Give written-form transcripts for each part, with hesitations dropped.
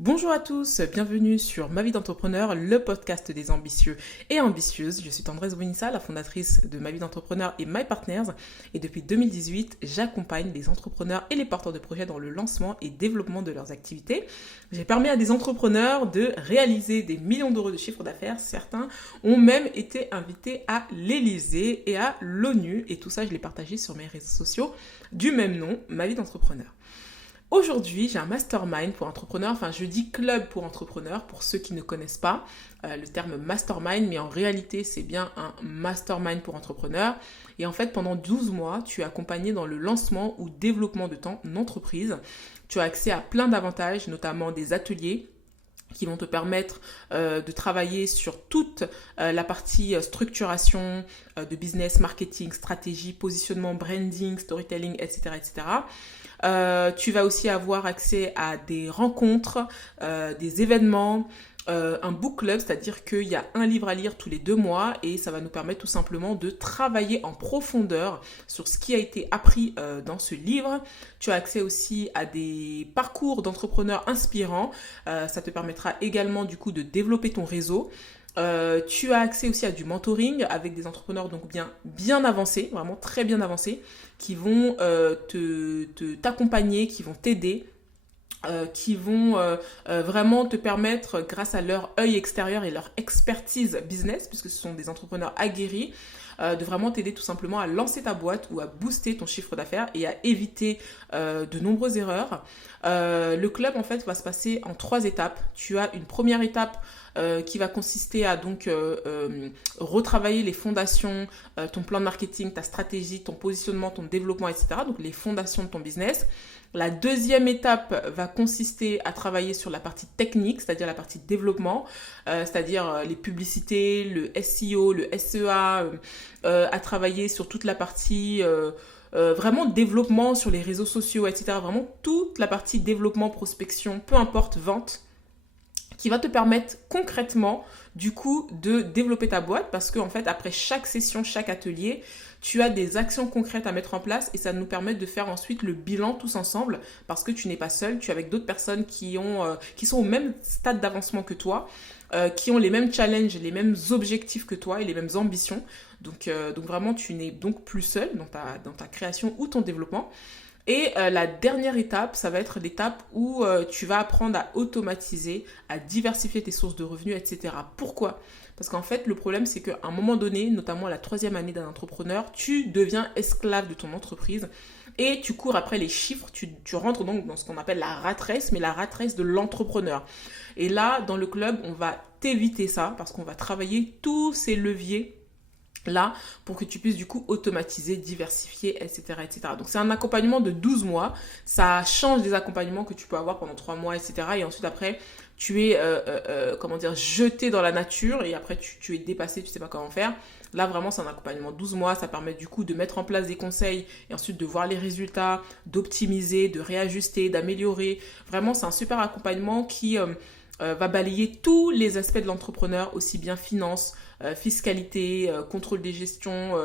Bonjour à tous, bienvenue sur Ma vie d'entrepreneur, le podcast des ambitieux et ambitieuses. Je suis Tendresse Bonissa, la fondatrice de Ma vie d'entrepreneur et My Partners. Et depuis 2018, j'accompagne les entrepreneurs et les porteurs de projets dans le lancement et développement de leurs activités. J'ai permis à des entrepreneurs de réaliser des millions d'euros de chiffre d'affaires. Certains ont même été invités à l'Élysée et à l'ONU. Et tout ça, je l'ai partagé sur mes réseaux sociaux du même nom, Ma vie d'entrepreneur. Aujourd'hui, j'ai un mastermind pour entrepreneurs, enfin je dis club pour entrepreneurs, pour ceux qui ne connaissent pas le terme mastermind, mais en réalité c'est bien un mastermind pour entrepreneurs. Et en fait, pendant 12 mois, tu es accompagné dans le lancement ou développement de ton entreprise. Tu as accès à plein d'avantages, notamment des ateliers qui vont te permettre de travailler sur toute la partie structuration de business, marketing, stratégie, positionnement, branding, storytelling, etc. etc. Tu vas aussi avoir accès à des rencontres, des événements, un book club, c'est-à-dire qu'il y a un livre à lire tous les 2 mois et ça va nous permettre tout simplement de travailler en profondeur sur ce qui a été appris dans ce livre. Tu as accès aussi à des parcours d'entrepreneurs inspirants. Ça te permettra également du coup de développer ton réseau. Tu as accès aussi à du mentoring avec des entrepreneurs donc bien avancés, vraiment très bien avancés, qui vont t'accompagner, qui vont t'aider, qui vont vraiment te permettre, grâce à leur œil extérieur et leur expertise business, puisque ce sont des entrepreneurs aguerris, de vraiment t'aider tout simplement à lancer ta boîte ou à booster ton chiffre d'affaires et à éviter de nombreuses erreurs. Le club en fait va se passer en 3 étapes. Tu as une première étape qui va consister à donc retravailler les fondations, ton plan de marketing, ta stratégie, ton positionnement, ton développement, etc. Donc les fondations de ton business. La deuxième étape va consister à travailler sur la partie technique, c'est-à-dire la partie développement, c'est-à-dire les publicités, le SEO, le SEA, à travailler sur toute la partie vraiment développement sur les réseaux sociaux, etc. Vraiment toute la partie développement, prospection, peu importe, vente, qui va te permettre concrètement du coup de développer ta boîte parce qu'en fait après chaque session, chaque atelier, tu as des actions concrètes à mettre en place et ça nous permet de faire ensuite le bilan tous ensemble parce que tu n'es pas seul, tu es avec d'autres personnes qui sont au même stade d'avancement que toi, qui ont les mêmes challenges, les mêmes objectifs que toi et les mêmes ambitions. Donc vraiment, tu n'es donc plus seul dans ta création ou ton développement. Et la dernière étape, ça va être l'étape où tu vas apprendre à automatiser, à diversifier tes sources de revenus, etc. Pourquoi ? Parce qu'en fait, le problème, c'est qu'à un moment donné, notamment à la 3e année d'un entrepreneur, tu deviens esclave de ton entreprise et tu cours après les chiffres, tu rentres donc dans ce qu'on appelle la rat race, mais la rat race de l'entrepreneur. Et là, dans le club, on va t'éviter ça parce qu'on va travailler tous ces leviers là pour que tu puisses du coup automatiser, diversifier, etc. etc. Donc c'est un accompagnement de 12 mois, ça change des accompagnements que tu peux avoir pendant 3 mois, etc. Et ensuite après, tu es jeté dans la nature et après tu es dépassé, tu sais pas comment faire. Là vraiment c'est un accompagnement 12 mois, ça permet du coup de mettre en place des conseils et ensuite de voir les résultats, d'optimiser, de réajuster, d'améliorer. Vraiment c'est un super accompagnement qui va balayer tous les aspects de l'entrepreneur, aussi bien finance, fiscalité, contrôle des gestions,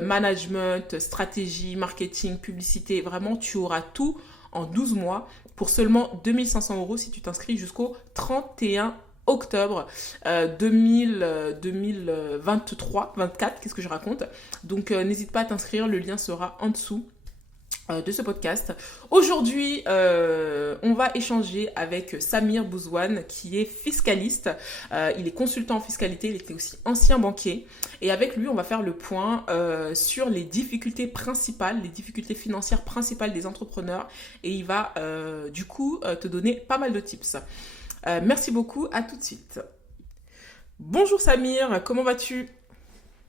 management, stratégie, marketing, publicité. Vraiment, tu auras tout en 12 mois pour seulement 2 500 € si tu t'inscris jusqu'au 31 octobre 2023, 24, qu'est-ce que je raconte. Donc n'hésite pas à t'inscrire, le lien sera en dessous de ce podcast. Aujourd'hui, on va échanger avec Samir Bouzouane, qui est fiscaliste. Il est consultant en fiscalité, il était aussi ancien banquier. Et avec lui, on va faire le point sur les difficultés principales, les difficultés financières principales des entrepreneurs. Et il va du coup te donner pas mal de tips. Merci beaucoup, à tout de suite. Bonjour Samir, comment vas-tu ?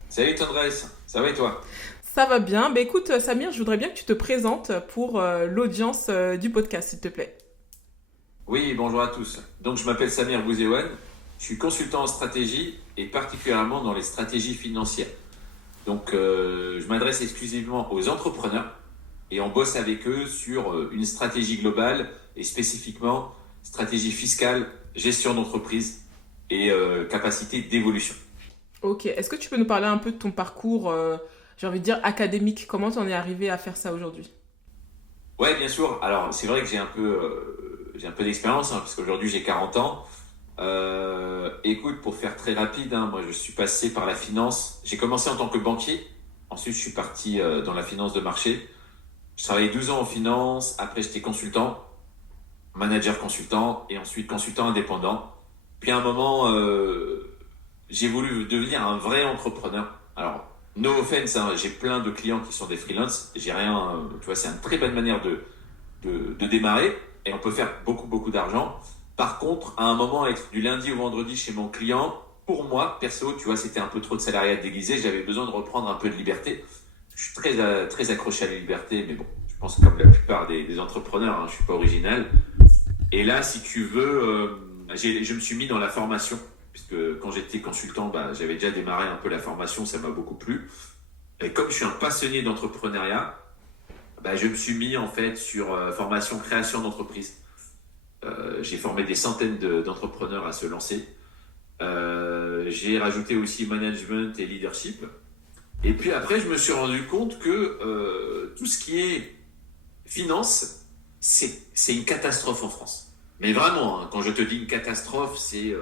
Salut Tendresse, ça va et toi? Ça va bien. Bah écoute, Samir, je voudrais bien que tu te présentes pour l'audience du podcast, s'il te plaît. Oui, bonjour à tous. Donc je m'appelle Samir Bouzewan, je suis consultant en stratégie et particulièrement dans les stratégies financières. Donc je m'adresse exclusivement aux entrepreneurs et on bosse avec eux sur une stratégie globale et spécifiquement stratégie fiscale, gestion d'entreprise et capacité d'évolution. Ok, est-ce que tu peux nous parler un peu de ton parcours, j'ai envie de dire académique, comment tu en es arrivé à faire ça aujourd'hui? Ouais, bien sûr. Alors c'est vrai que j'ai un peu d'expérience, parce qu'aujourd'hui j'ai 40 ans. Écoute, pour faire très rapide, moi je suis passé par la finance. J'ai commencé en tant que banquier. Ensuite, je suis parti dans la finance de marché. Je travaillais 12 ans en finance. Après, j'étais consultant, manager consultant et ensuite consultant indépendant. Puis à un moment, j'ai voulu devenir un vrai entrepreneur. Alors, no offense, j'ai plein de clients qui sont des freelances. J'ai rien, tu vois, c'est une très bonne manière de démarrer et on peut faire beaucoup, beaucoup d'argent. Par contre, à un moment, être du lundi au vendredi chez mon client, pour moi, perso, tu vois, c'était un peu trop de salariat déguisé. J'avais besoin de reprendre un peu de liberté. Je suis très accroché à la liberté, mais bon, je pense que comme la plupart des entrepreneurs, je suis pas original. Et là, si tu veux, je me suis mis dans la formation, puisque quand j'étais consultant, j'avais déjà démarré un peu la formation, ça m'a beaucoup plu. Et comme je suis un passionné d'entrepreneuriat, je me suis mis en fait sur formation création d'entreprise. J'ai formé des centaines d'entrepreneurs à se lancer. J'ai rajouté aussi management et leadership. Et puis après, je me suis rendu compte que tout ce qui est finance, c'est une catastrophe en France. Mais vraiment, quand je te dis une catastrophe, il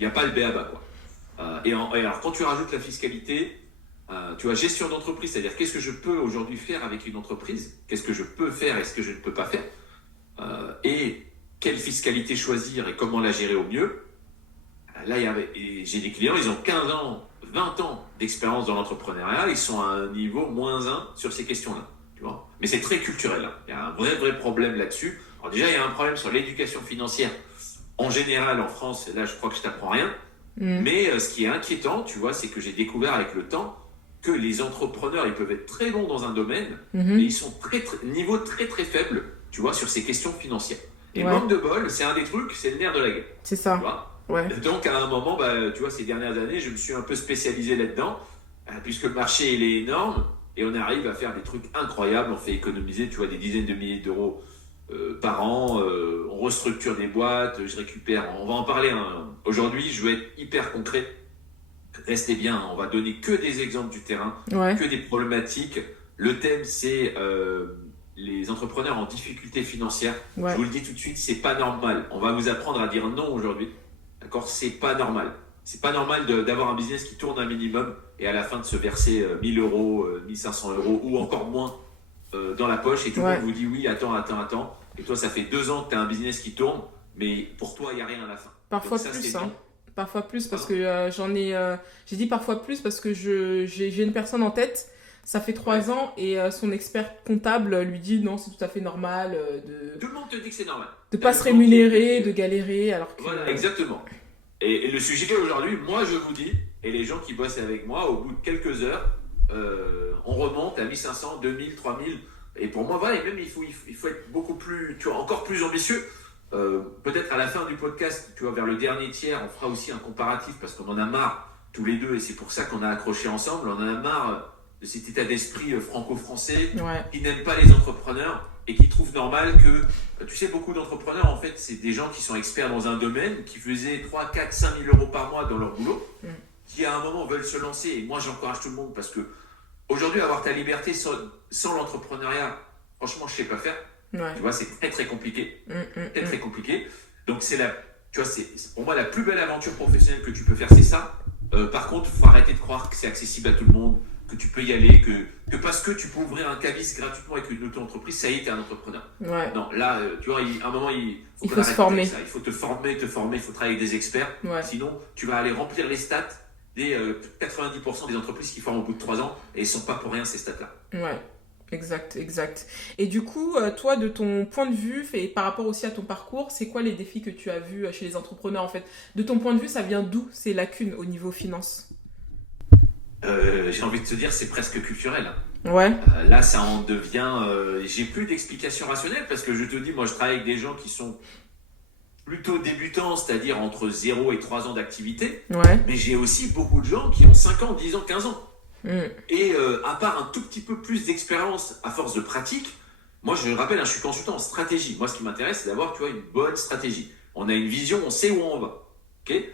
n'y a pas le b.a.-ba, quoi. Et alors, quand tu rajoutes la fiscalité, tu vois, gestion d'entreprise, c'est-à-dire qu'est-ce que je peux aujourd'hui faire avec une entreprise, qu'est-ce que je peux faire et ce que je ne peux pas faire, et quelle fiscalité choisir et comment la gérer au mieux. Là, j'ai des clients, ils ont 15 ans, 20 ans d'expérience dans l'entrepreneuriat, ils sont à un niveau -1 sur ces questions-là. Tu vois. Mais c'est très culturel. Il y a un vrai problème là-dessus. Alors déjà, il y a un problème sur l'éducation financière. En général, en France, là, je crois que je t'apprends rien. Mais ce qui est inquiétant, tu vois, c'est que j'ai découvert avec le temps que les entrepreneurs, ils peuvent être très bons dans un domaine, mais ils sont niveau très faible, tu vois, sur ces questions financières. Et manque de bol, c'est un des trucs, c'est le nerf de la guerre. C'est ça. Tu vois. Ouais. Donc à un moment, tu vois, ces dernières années, je me suis un peu spécialisé là-dedans, puisque le marché il est énorme, et on arrive à faire des trucs incroyables, on fait économiser, tu vois, des dizaines de milliers d'euros par an, on restructure des boîtes, je récupère, on va en parler. Aujourd'hui, je vais être hyper concret. Restez bien, on va donner que des exemples du terrain, que des problématiques. Le thème, c'est les entrepreneurs en difficulté financière. Je vous le dis tout de suite, c'est pas normal. On va vous apprendre à dire non aujourd'hui. D'accord, c'est pas normal. C'est pas normal d'avoir un business qui tourne un minimum et à la fin de se verser 1000 euros, 1500 euros ou encore moins dans la poche et tout le monde vous dit oui, attends. Et toi, ça fait 2 ans que tu as un business qui tourne, mais pour toi, il n'y a rien à la fin. Parfois ça, plus, Parfois plus parce que j'ai dit parfois plus parce que j'ai une personne en tête. Ça fait 3 ans et son expert comptable lui dit non, c'est tout à fait normal Tout le monde te dit que c'est normal. De pas se rémunérer, de galérer, alors que... Voilà, exactement. Et le sujet aujourd'hui, moi je vous dis, et les gens qui bossent avec moi, au bout de quelques heures, on remonte à 1500, 2000, 3000. Et pour moi, voilà, et même il faut être beaucoup plus, tu vois, encore plus ambitieux. Peut-être à la fin du podcast, tu vois, vers le dernier tiers, on fera aussi un comparatif parce qu'on en a marre tous les deux et c'est pour ça qu'on a accroché ensemble. On en a marre de cet état d'esprit franco-français qui n'aime pas les entrepreneurs et qui trouve normal que, tu sais, beaucoup d'entrepreneurs, en fait, c'est des gens qui sont experts dans un domaine, qui faisaient 3, 4, 5 000 euros par mois dans leur boulot, qui à un moment veulent se lancer. Et moi, j'encourage tout le monde parce que aujourd'hui, avoir ta liberté sans l'entrepreneuriat, franchement, je ne sais pas faire. Tu vois, c'est très compliqué. Très compliqué. Donc, tu vois, c'est pour moi la plus belle aventure professionnelle que tu peux faire, c'est ça. Par contre, il faut arrêter de croire que c'est accessible à tout le monde, que tu peux y aller, que parce que tu peux ouvrir un cabis gratuitement avec une auto-entreprise, ça y est, t'es un entrepreneur. Non, là, tu vois, à un moment, il faut se former. Il faut te former, il faut travailler avec des experts. Sinon, tu vas aller remplir les stats des 90% des entreprises qui forment au bout de 3 ans et ils ne sont pas pour rien ces stats-là. Ouais. Exact. Et du coup, toi, de ton point de vue, et par rapport aussi à ton parcours, c'est quoi les défis que tu as vus chez les entrepreneurs en fait? De ton point de vue, ça vient d'où ces lacunes au niveau finance? J'ai envie de te dire, c'est presque culturel. Ouais. Là, ça en devient... j'ai plus d'explications rationnelles parce que je te dis, moi, je travaille avec des gens qui sont plutôt débutants, c'est-à-dire entre 0 et 3 ans d'activité. Mais j'ai aussi beaucoup de gens qui ont 5 ans, 10 ans, 15 ans. Et à part un tout petit peu plus d'expérience à force de pratique, moi je rappelle, je suis consultant en stratégie. Moi ce qui m'intéresse c'est d'avoir, tu vois, une bonne stratégie. On a une vision, on sait où on va. Okay,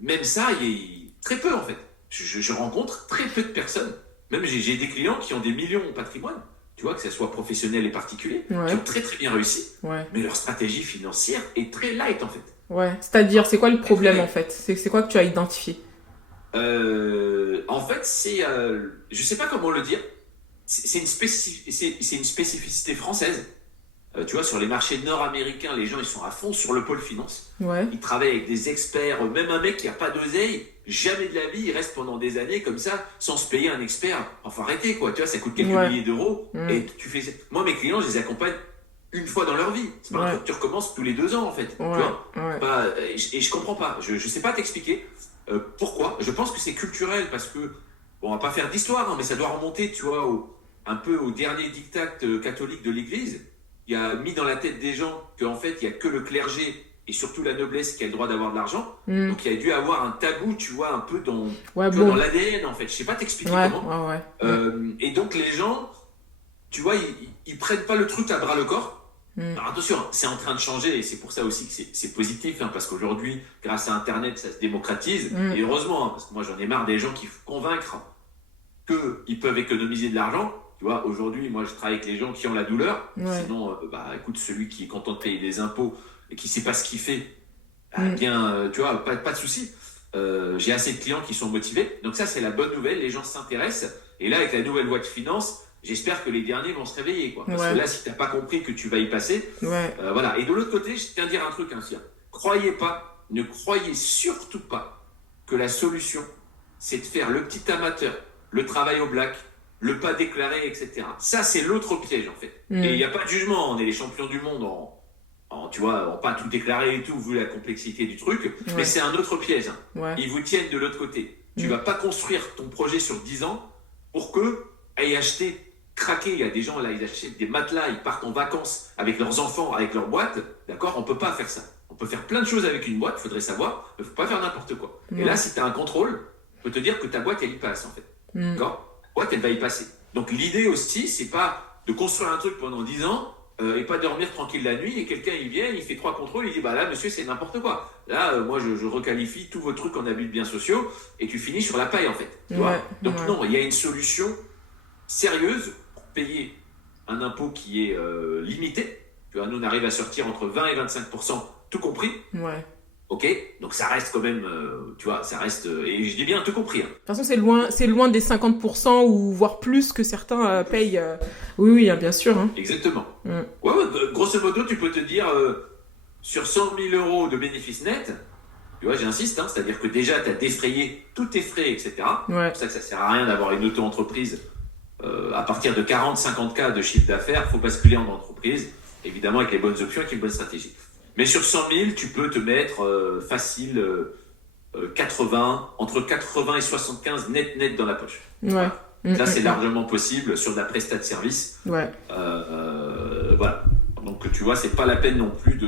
même ça, il y a très peu en fait. Je rencontre très peu de personnes. Même j'ai des clients qui ont des millions en patrimoine. Tu tu vois, que ce soit professionnels et particuliers, qui Ouais. ont très très bien réussi, Ouais. mais leur stratégie financière est très light en fait. Ouais. C'est-à-dire, c'est quoi le Très très problème en light. fait? C'est quoi que tu as identifié? En fait, je sais pas comment le dire, c'est une spécificité française. Tu vois, sur les marchés nord-américains, les gens, ils sont à fond sur le pôle finance. Ouais. Ils travaillent avec des experts, même un mec qui a pas d'oseille, jamais de la vie, il reste pendant des années comme ça, sans se payer un expert. Enfin, arrêtez, quoi. Tu vois, ça coûte quelques Ouais. milliers d'euros. Mm. Et tu fais. Moi, mes clients, je les accompagne une fois dans leur vie. C'est pas un Ouais. truc que tu recommences tous les 2 ans, en fait. Tu Ouais. vois. Ouais. Et je comprends pas. Je sais pas t'expliquer pourquoi. Je pense que c'est culturel parce que, bon, on va pas faire d'histoire, hein, mais ça doit remonter, tu vois, un peu au dernier diktat catholique de l'Église. Il a mis dans la tête des gens qu'en fait, il n'y a que le clergé et surtout la noblesse qui a le droit d'avoir de l'argent. Mm. Donc, il y a dû avoir un tabou, tu vois, un peu Ouais, tu vois, bon. dans l'ADN, en fait. Je sais pas t'expliquer Ouais. comment. Ouais. Ouais. Et donc, les gens, tu vois, ils prennent pas le truc à bras le corps. Mm. Alors, attention, c'est en train de changer et c'est pour ça aussi que c'est positif, hein, parce qu'aujourd'hui, grâce à Internet, ça se démocratise. Mm. Et heureusement, hein, parce que moi, j'en ai marre des gens qui convaincre qu'ils peuvent économiser de l'argent. Tu vois, aujourd'hui, moi, je travaille avec les gens qui ont la douleur. Ouais. Sinon, écoute, celui qui est content de payer des impôts et qui sait pas ce qu'il fait, Mm. bien, tu vois, pas de souci. J'ai assez de clients qui sont motivés. Donc ça, c'est la bonne nouvelle. Les gens s'intéressent. Et là, avec la nouvelle loi de finances, j'espère que les derniers vont se réveiller, quoi. Parce Ouais. que là, si t'as pas compris que tu vas y passer, Ouais. voilà. Et de l'autre côté, je tiens à dire un truc, hein, Sia. Ne croyez surtout pas que la solution, c'est de faire le petit amateur, le travail au black, le pas déclaré, etc. Ça, c'est l'autre piège, en fait. Mm. Et il n'y a pas de jugement. On est les champions du monde tu vois, en pas tout déclaré et tout, vu la complexité du truc. Ouais. Mais c'est un autre piège, hein. Ouais. Ils vous tiennent de l'autre côté. Tu Mm. vas pas construire ton projet sur 10 ans pour que aillent acheter, craquer. Il y a des gens là, ils achètent des matelas, ils partent en vacances avec leurs enfants, avec leur boîte. D'accord. On peut pas faire ça. On peut faire plein de choses avec une boîte, faudrait savoir, mais faut pas faire n'importe quoi. Ouais. Et là, si tu as un contrôle, je peux te dire que ta boîte, elle y passe, en fait. Mm. D'accord. Ta boîte, elle va y passer. Donc l'idée aussi, c'est pas de construire un truc pendant 10 ans et pas dormir tranquille la nuit et quelqu'un il vient, il fait 3 contrôles, il dit bah là monsieur c'est n'importe quoi. Là moi je requalifie tous vos trucs en abus de biens sociaux et tu finis sur la paille en fait. Tu vois. Ouais. Donc Ouais. non, il y a une solution sérieuse pour payer un impôt qui est limité. Tu vois, nous on arrive à sortir entre 20 et 25% tout compris. Ouais. Ok, donc ça reste quand même, tu vois, ça reste, et je dis bien tout compris, hein. De toute façon, c'est loin des 50% ou voire plus que certains payent. Oui, oui, hein, bien sûr. Hein. Exactement. Mm. Ouais, grosso modo, tu peux te dire, sur 100 000 euros de bénéfices nets, tu vois, j'insiste, hein, c'est-à-dire que déjà, tu as défrayé tous tes frais, etc. C'est Ouais. pour ça que ça sert à rien d'avoir une auto-entreprise. À partir de 40-50K de chiffre d'affaires, il faut basculer en entreprise, évidemment avec les bonnes options, avec une bonne stratégie. Mais sur 100 000, tu peux te mettre facile entre 80 et 75 net dans la poche. Ouais. Voilà. Mm, Ça, c'est mm, largement possible sur de la prestat de service. Ouais. Voilà. Donc, tu vois, c'est pas la peine non plus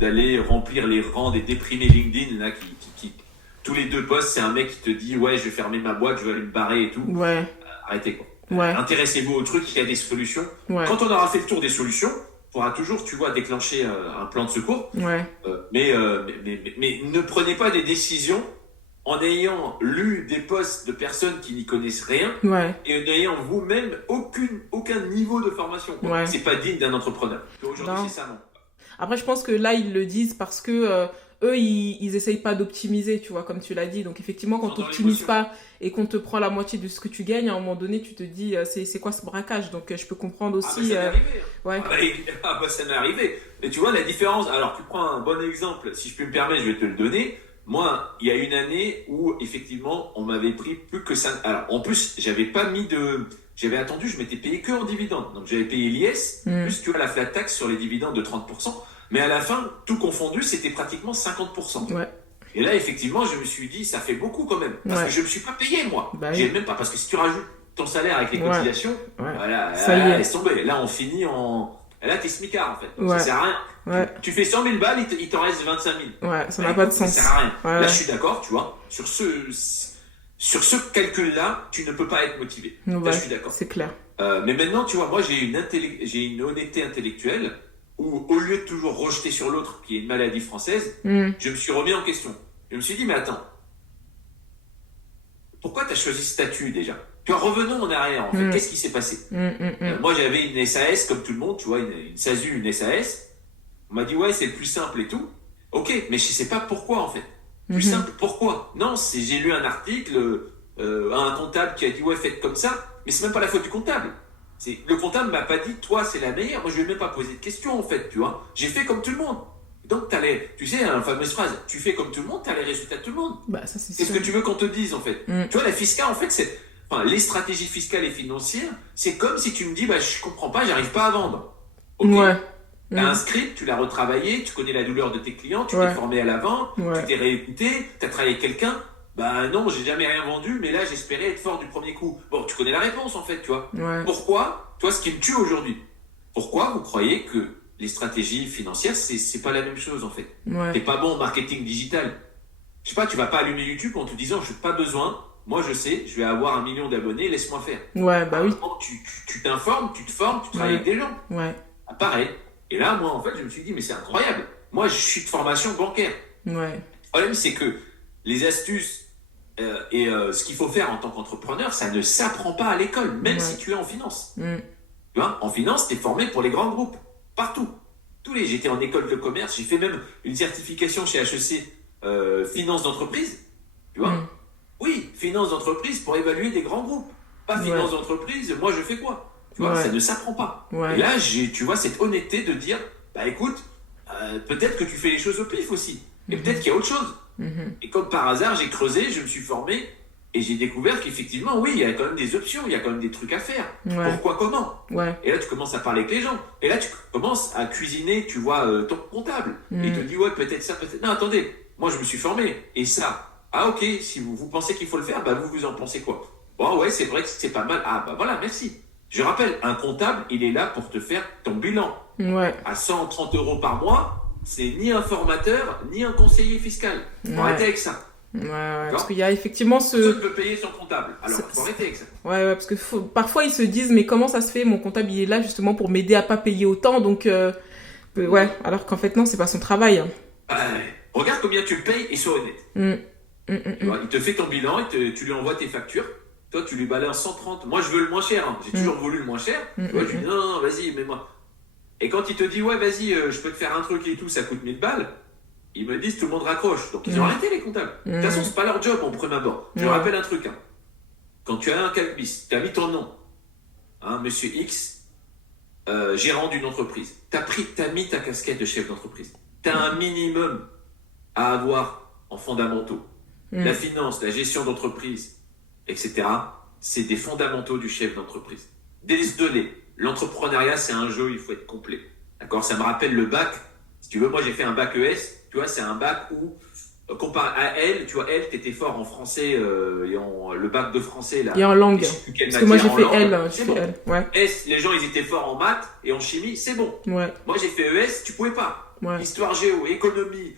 d'aller remplir les rangs des déprimés LinkedIn là, qui tous les 2 posts, c'est un mec qui te dit ouais, je vais fermer ma boîte, je vais aller me barrer et tout. Ouais. Arrêtez quoi. Ouais. Intéressez-vous au truc, il y a des solutions. Ouais. Quand on aura fait le tour des solutions, on pourra toujours, tu vois, déclencher un plan de secours. Ouais. Mais ne prenez pas des décisions en ayant lu des posts de personnes qui n'y connaissent rien Ouais. et en ayant vous-même aucun niveau de formation, quoi. Ouais. C'est pas digne d'un entrepreneur. Aujourd'hui, Non. c'est ça, non. Après, je pense que là, ils le disent parce que eux, ils essayent pas d'optimiser, tu vois, comme tu l'as dit. Donc, effectivement, quand tu Dans n'optimises l'émotion. pas et qu'on te prend la moitié de ce que tu gagnes, à un moment donné, tu te dis, c'est quoi ce braquage? Donc, je peux comprendre Ah, aussi. bah, ça m'est arrivé, hein. Ouais. Ça m'est arrivé. Mais tu vois la différence. Alors, tu prends un bon exemple. Si je peux me permettre, je vais te le donner. Moi, il y a une année où, effectivement, on m'avait pris plus que 5. Alors, en plus, j'avais attendu, je m'étais payé que en dividendes. Donc, j'avais payé l'IS, plus, tu vois, la flat tax sur les dividendes de 30%. Mais à la fin, tout confondu, c'était pratiquement 50%. Ouais. Et là, effectivement, je me suis dit, ça fait beaucoup quand même. Parce Ouais. que je ne me suis pas payé, moi. Bah J'ai oui. même pas, parce que si tu rajoutes ton salaire avec les Ouais. cotisations, Ouais. voilà, Ça y est. laisse tomber. Là, on finit en. Là, t'es smicard, en fait. Donc, Ouais. ça sert à rien. Ouais. Tu fais 100 000 balles, il t'en reste 25 000. Ouais. Ça Bah, n'a pas de écoute, ça sens. sert à rien. Ouais. Là, je suis d'accord, tu vois. Sur ce calcul-là, tu ne peux pas être motivé. Ouais. Là, je suis d'accord. C'est clair. Mais maintenant, tu vois, moi, j'ai une honnêteté intellectuelle où, au lieu de toujours rejeter sur l'autre, qui est une maladie française, Mm. je me suis remis en question. Je me suis dit, mais attends, pourquoi tu as choisi ce statut déjà? Tu vois, revenons en arrière, en fait. Qu'est-ce qui s'est passé? Moi, j'avais une SAS, comme tout le monde, tu vois, une SASU, une SAS. On m'a dit, ouais, c'est le plus simple et tout. Ok, mais je sais pas pourquoi, en fait. Plus simple, pourquoi? Non, j'ai lu un article, un comptable qui a dit, ouais, faites comme ça. Mais c'est même pas la faute du comptable. Le comptable m'a pas dit, toi, c'est la meilleure. Moi, je lui ai même pas posé de questions, en fait, tu vois. J'ai fait comme tout le monde. Donc, tu sais, la fameuse phrase, tu fais comme tout le monde, tu as les résultats de tout le monde. Bah, ça, c'est Qu'est-ce que tu veux qu'on te dise, en fait? Tu vois, la fiscale, en fait, les stratégies fiscales et financières, c'est comme si tu me dis, bah, je comprends pas, j'arrive pas à vendre. Ok. Ouais. Tu as un script, tu l'as retravaillé, tu connais la douleur de tes clients, tu t'es formé à la vente, tu t'es réécouté, tu as travaillé avec quelqu'un. Bah non, j'ai jamais rien vendu, mais là, j'espérais être fort du premier coup. Bon, tu connais la réponse, en fait, tu vois. Pourquoi? Toi, ce qui me tue aujourd'hui. Pourquoi vous croyez que les stratégies financières, c'est pas la même chose, en fait? T'es pas bon en marketing digital. Je sais pas, tu vas pas allumer YouTube en te disant, je n'ai pas besoin. Moi, je sais, je vais avoir 1 million d'abonnés, laisse-moi faire. Ouais, bah oui. Tu t'informes, tu te formes, tu travailles avec des gens. Ouais. Ah, pareil. Et là, moi, en fait, je me suis dit, mais c'est incroyable. Moi, je suis de formation bancaire. Ouais. Le problème, c'est que les astuces et ce qu'il faut faire en tant qu'entrepreneur, ça ne s'apprend pas à l'école, même si tu es en finance. Tu vois, en finance, tu es formé pour les grands groupes, partout. J'étais en école de commerce, j'ai fait même une certification chez HEC, finance d'entreprise. Tu vois, oui, finance d'entreprise pour évaluer des grands groupes. Pas finance d'entreprise, moi, je fais quoi? Tu vois, ça ne s'apprend pas. Et là, tu vois, cette honnêteté de dire, bah écoute, peut-être que tu fais les choses au pif aussi. Et peut-être qu'il y a autre chose. Et comme par hasard, j'ai creusé, je me suis formé, et j'ai découvert qu'effectivement, oui, il y a quand même des options, il y a quand même des trucs à faire. Pourquoi, comment? Et là, tu commences à parler avec les gens. Et là, tu commences à cuisiner, tu vois, ton comptable. Et il te dit, ouais, peut-être ça, peut-être... Non, attendez, moi, je me suis formé. Et ça, ah ok, si vous pensez qu'il faut le faire, bah vous en pensez quoi? Bon, ouais, c'est vrai que c'est pas mal. Ah, bah voilà, merci. Je rappelle, un comptable, il est là pour te faire ton bilan. À 130 € par mois, c'est ni un formateur, ni un conseiller fiscal. Faut arrêter avec ça. Parce qu'il y a effectivement Personne ne peut payer son comptable. Alors, faut arrêter avec ça. Parce que parfois, ils se disent, mais comment ça se fait? Mon comptable, il est là justement pour m'aider à pas payer autant. Donc, alors qu'en fait, non, c'est pas son travail. Regarde combien tu le payes et sois honnête. Tu vois, il te fait ton bilan, tu lui envoies tes factures. Toi, tu lui balances 130. Moi, je veux le moins cher. Hein. J'ai toujours voulu le moins cher. Tu vois, je lui dis, non, vas-y, mets-moi. Et quand il te dit, ouais, vas-y, je peux te faire un truc et tout, ça coûte 1000 balles, ils me disent, tout le monde raccroche. Donc, ils ont arrêté les comptables. De toute façon, c'est pas leur job en premier abord. Je rappelle un truc. Hein. Quand tu as un cannabis, tu as mis ton nom, hein, monsieur X, gérant d'une entreprise. Tu as mis ta casquette de chef d'entreprise. Tu as un minimum à avoir en fondamentaux. La finance, la gestion d'entreprise, etc. C'est des fondamentaux du chef d'entreprise. Désolé, l'entrepreneuriat, c'est un jeu, il faut être complet. D'accord? Ça me rappelle le bac. Si tu veux, moi, j'ai fait un bac ES. Tu vois, c'est un bac où, comparé à elle, tu vois, elle, t'étais fort en français, le bac de français, là. Et en langue. Parce que moi, j'ai fait L. S, les gens, ils étaient forts en maths et en chimie, c'est bon. Moi, j'ai fait ES, tu pouvais pas. Histoire géo, économie,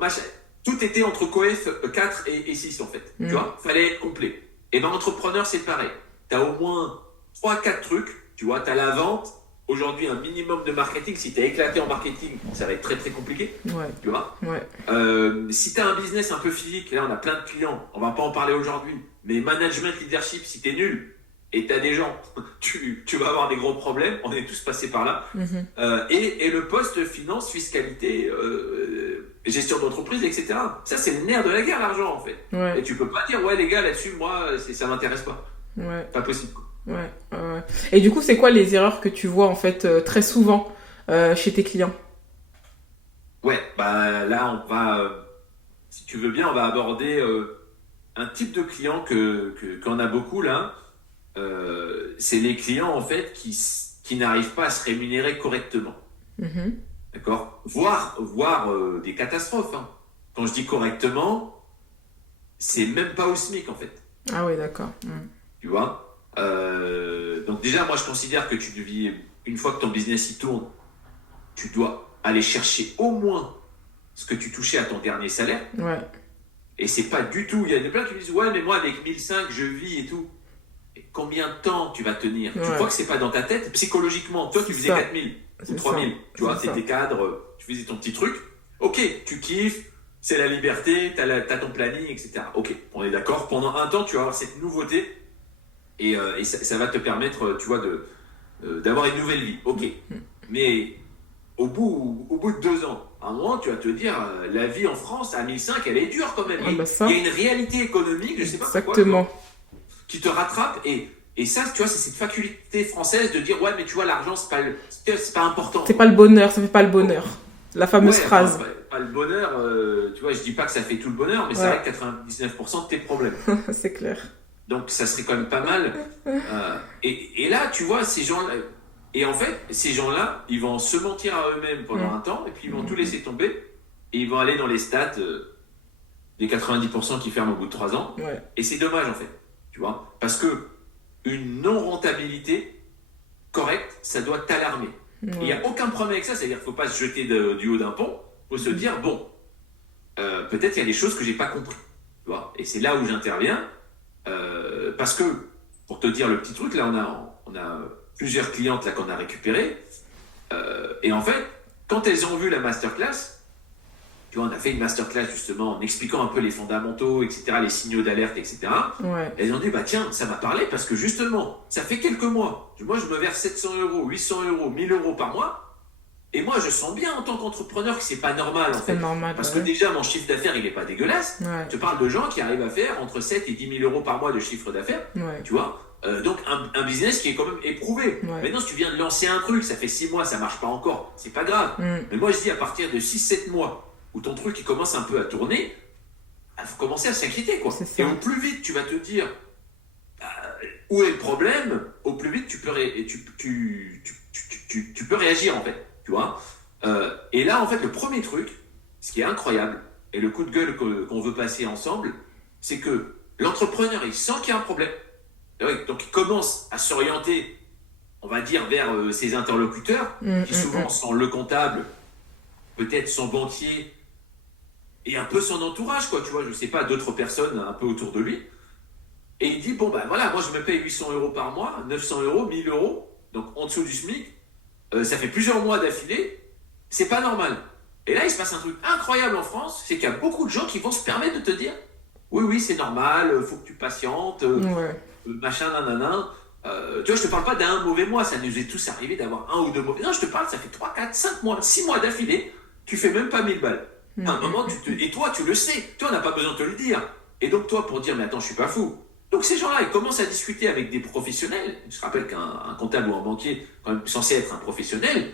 machin. Tout était entre coef 4 et 6, en fait. Tu vois, fallait être complet. Et dans l'entrepreneur, c'est pareil. Tu as au moins 3-4 trucs. Tu vois, tu as la vente. Aujourd'hui, un minimum de marketing. Si tu es éclaté en marketing, ça va être très, très compliqué. Tu vois si tu as un business un peu physique, là, on a plein de clients. On va pas en parler aujourd'hui. Mais management, leadership, si tu es nul et tu as des gens, tu vas avoir des gros problèmes. On est tous passés par là. Et le poste finance, fiscalité... gestion d'entreprise, etc. Ça, c'est le nerf de la guerre, l'argent, en fait. Et tu peux pas dire, ouais, les gars, là-dessus, moi, ça m'intéresse pas. Pas possible. Et du coup, c'est quoi les erreurs que tu vois, en fait, très souvent chez tes clients? Bah là, on va, si tu veux bien, on va aborder un type de client qu'on a beaucoup, là. C'est les clients, en fait, qui n'arrivent pas à se rémunérer correctement. D'accord? Voire des catastrophes. Hein. Quand je dis correctement, c'est même pas au SMIC en fait. Ah oui, d'accord. Tu vois? Donc déjà, moi je considère que une fois que ton business y tourne, tu dois aller chercher au moins ce que tu touchais à ton dernier salaire. Et c'est pas du tout. Il y a plein qui me disent, ouais, mais moi avec 1005, je vis et tout. Et combien de temps tu vas tenir? Tu crois que c'est pas dans ta tête? Psychologiquement, toi tu faisais 4000. Ou 3000, tu vois, t'étais cadre, tu faisais ton petit truc. Ok, tu kiffes, c'est la liberté, t'as ton planning, etc. Ok, on est d'accord. Pendant un temps, tu vas avoir cette nouveauté. Et ça va te permettre, tu vois, d'avoir une nouvelle vie. Ok. Mais au bout de 2 ans, à un moment, tu vas te dire, la vie en France, à 1005, elle est dure quand même. Ah bah ça, Il y a une réalité économique, je sais pas pourquoi, exactement. qui te rattrape. Et ça, tu vois, c'est cette faculté française de dire, ouais, mais tu vois, l'argent, c'est pas important. C'est pas le bonheur, ça fait pas le bonheur. La fameuse Ouais, enfin, phrase. pas le bonheur, tu vois, je dis pas que ça fait tout le bonheur, mais c'est Ouais, vrai que 99% de tes problèmes. c'est clair. Donc ça serait quand même pas mal. Et là, tu vois, ces gens-là, et en fait, ces gens-là, ils vont se mentir à eux-mêmes pendant Mm. un temps, et puis ils vont tout laisser tomber, et ils vont aller dans les stats des 90% qui ferment au bout de 3 ans. Ouais. Et c'est dommage, en fait, tu vois, parce que une non-rentabilité correcte, ça doit t'alarmer. Il n'y Ouais. a aucun problème avec ça, c'est-à-dire qu'il ne faut pas se jeter du haut d'un pont, il faut se dire, bon, peut-être il y a des choses que j'ai pas compris. Tu vois. Et c'est là où j'interviens, parce que, pour te dire le petit truc, là on a plusieurs clientes là qu'on a récupérées, et en fait, quand elles ont vu la masterclass, tu vois, on a fait une masterclass justement en expliquant un peu les fondamentaux, etc., les signaux d'alerte, etc. Ouais. Elles ont dit, bah tiens, ça m'a parlé parce que justement, ça fait quelques mois, moi je me verse 700 euros, 800 euros, 1000 euros par mois, et moi, je sens bien en tant qu'entrepreneur que c'est pas normal en C'est fait. normal, Parce que ouais. déjà, mon chiffre d'affaires, il est pas dégueulasse. Ouais. Je te parle de gens qui arrivent à faire entre 7 et 10 000 euros par mois de chiffre d'affaires, Ouais. tu vois. Donc, un business qui est quand même éprouvé. Ouais. Maintenant, si tu viens de lancer un truc, ça fait 6 mois, ça marche pas encore, c'est pas grave. Mm. Mais moi, je dis à partir de 6-7 mois, où ton truc il commence un peu à tourner, il faut commencer à s'inquiéter, quoi. C'est ça. Et au plus vite, tu vas te dire où est le problème, au plus vite, tu peux réagir, en fait, tu vois. Et là, en fait, le premier truc, ce qui est incroyable, et le coup de gueule qu'on veut passer ensemble, c'est que l'entrepreneur, il sent qu'il y a un problème. Donc, il commence à s'orienter, on va dire, vers ses interlocuteurs, qui souvent sont le comptable, peut-être son banquier, et un peu son entourage, quoi, tu vois, je sais pas, d'autres personnes un peu autour de lui. Et il dit, bon, ben voilà, moi je me paye 800 euros par mois, 900 euros, 1000 euros, donc en dessous du SMIC, ça fait plusieurs mois d'affilée, c'est pas normal. Et là, il se passe un truc incroyable en France, c'est qu'il y a beaucoup de gens qui vont se permettre de te dire, oui, oui, c'est normal, faut que tu patientes, Ouais. machin, nanana. Tu vois, je te parle pas d'un mauvais mois, ça nous est tous arrivé d'avoir un ou deux mauvais. Non, je te parle, ça fait 3, 4, 5 mois, 6 mois d'affilée, tu fais même pas 1000 balles. À un moment, et toi, tu le sais, toi, on n'a pas besoin de te le dire. Et donc, toi, pour dire, mais attends, je suis pas fou. Donc, ces gens-là, ils commencent à discuter avec des professionnels. Je rappelle qu'un comptable ou un banquier, est quand même censé être un professionnel.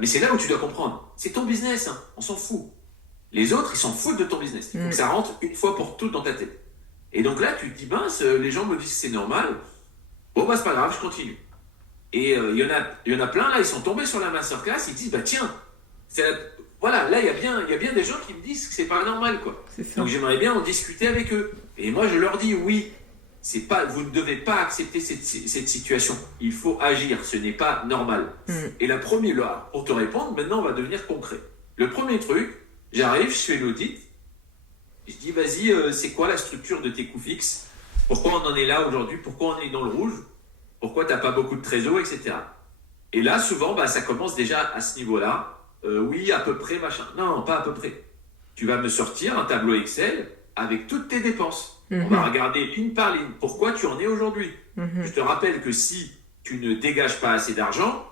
Mais c'est là où tu dois comprendre. C'est ton business, hein, on s'en fout. Les autres, ils s'en foutent de ton business. Il faut que ça rentre une fois pour toutes dans ta tête. Et donc là, tu te dis, mince, les gens me disent que c'est normal. Bon, bah, c'est pas grave, je continue. Et il y en a plein, là, ils sont tombés sur la masterclass, ils disent, bah tiens, voilà, là, il y a bien des gens qui me disent que c'est pas normal, quoi. C'est ça. Donc j'aimerais bien en discuter avec eux. Et moi, je leur dis, oui, vous ne devez pas accepter cette situation. Il faut agir, ce n'est pas normal. Et la première, là, pour te répondre, maintenant, on va devenir concret. Le premier truc, j'arrive, je fais l'audit, je dis, vas-y, c'est quoi la structure de tes coûts fixes? Pourquoi on en est là aujourd'hui? Pourquoi on est dans le rouge? Pourquoi tu n'as pas beaucoup de trésor, etc. Et là, souvent, bah, ça commence déjà à ce niveau-là. Oui, à peu près, machin. Non, pas à peu près. Tu vas me sortir un tableau Excel avec toutes tes dépenses. On va regarder ligne par ligne. Pourquoi tu en es aujourd'hui? Je te rappelle que si tu ne dégages pas assez d'argent,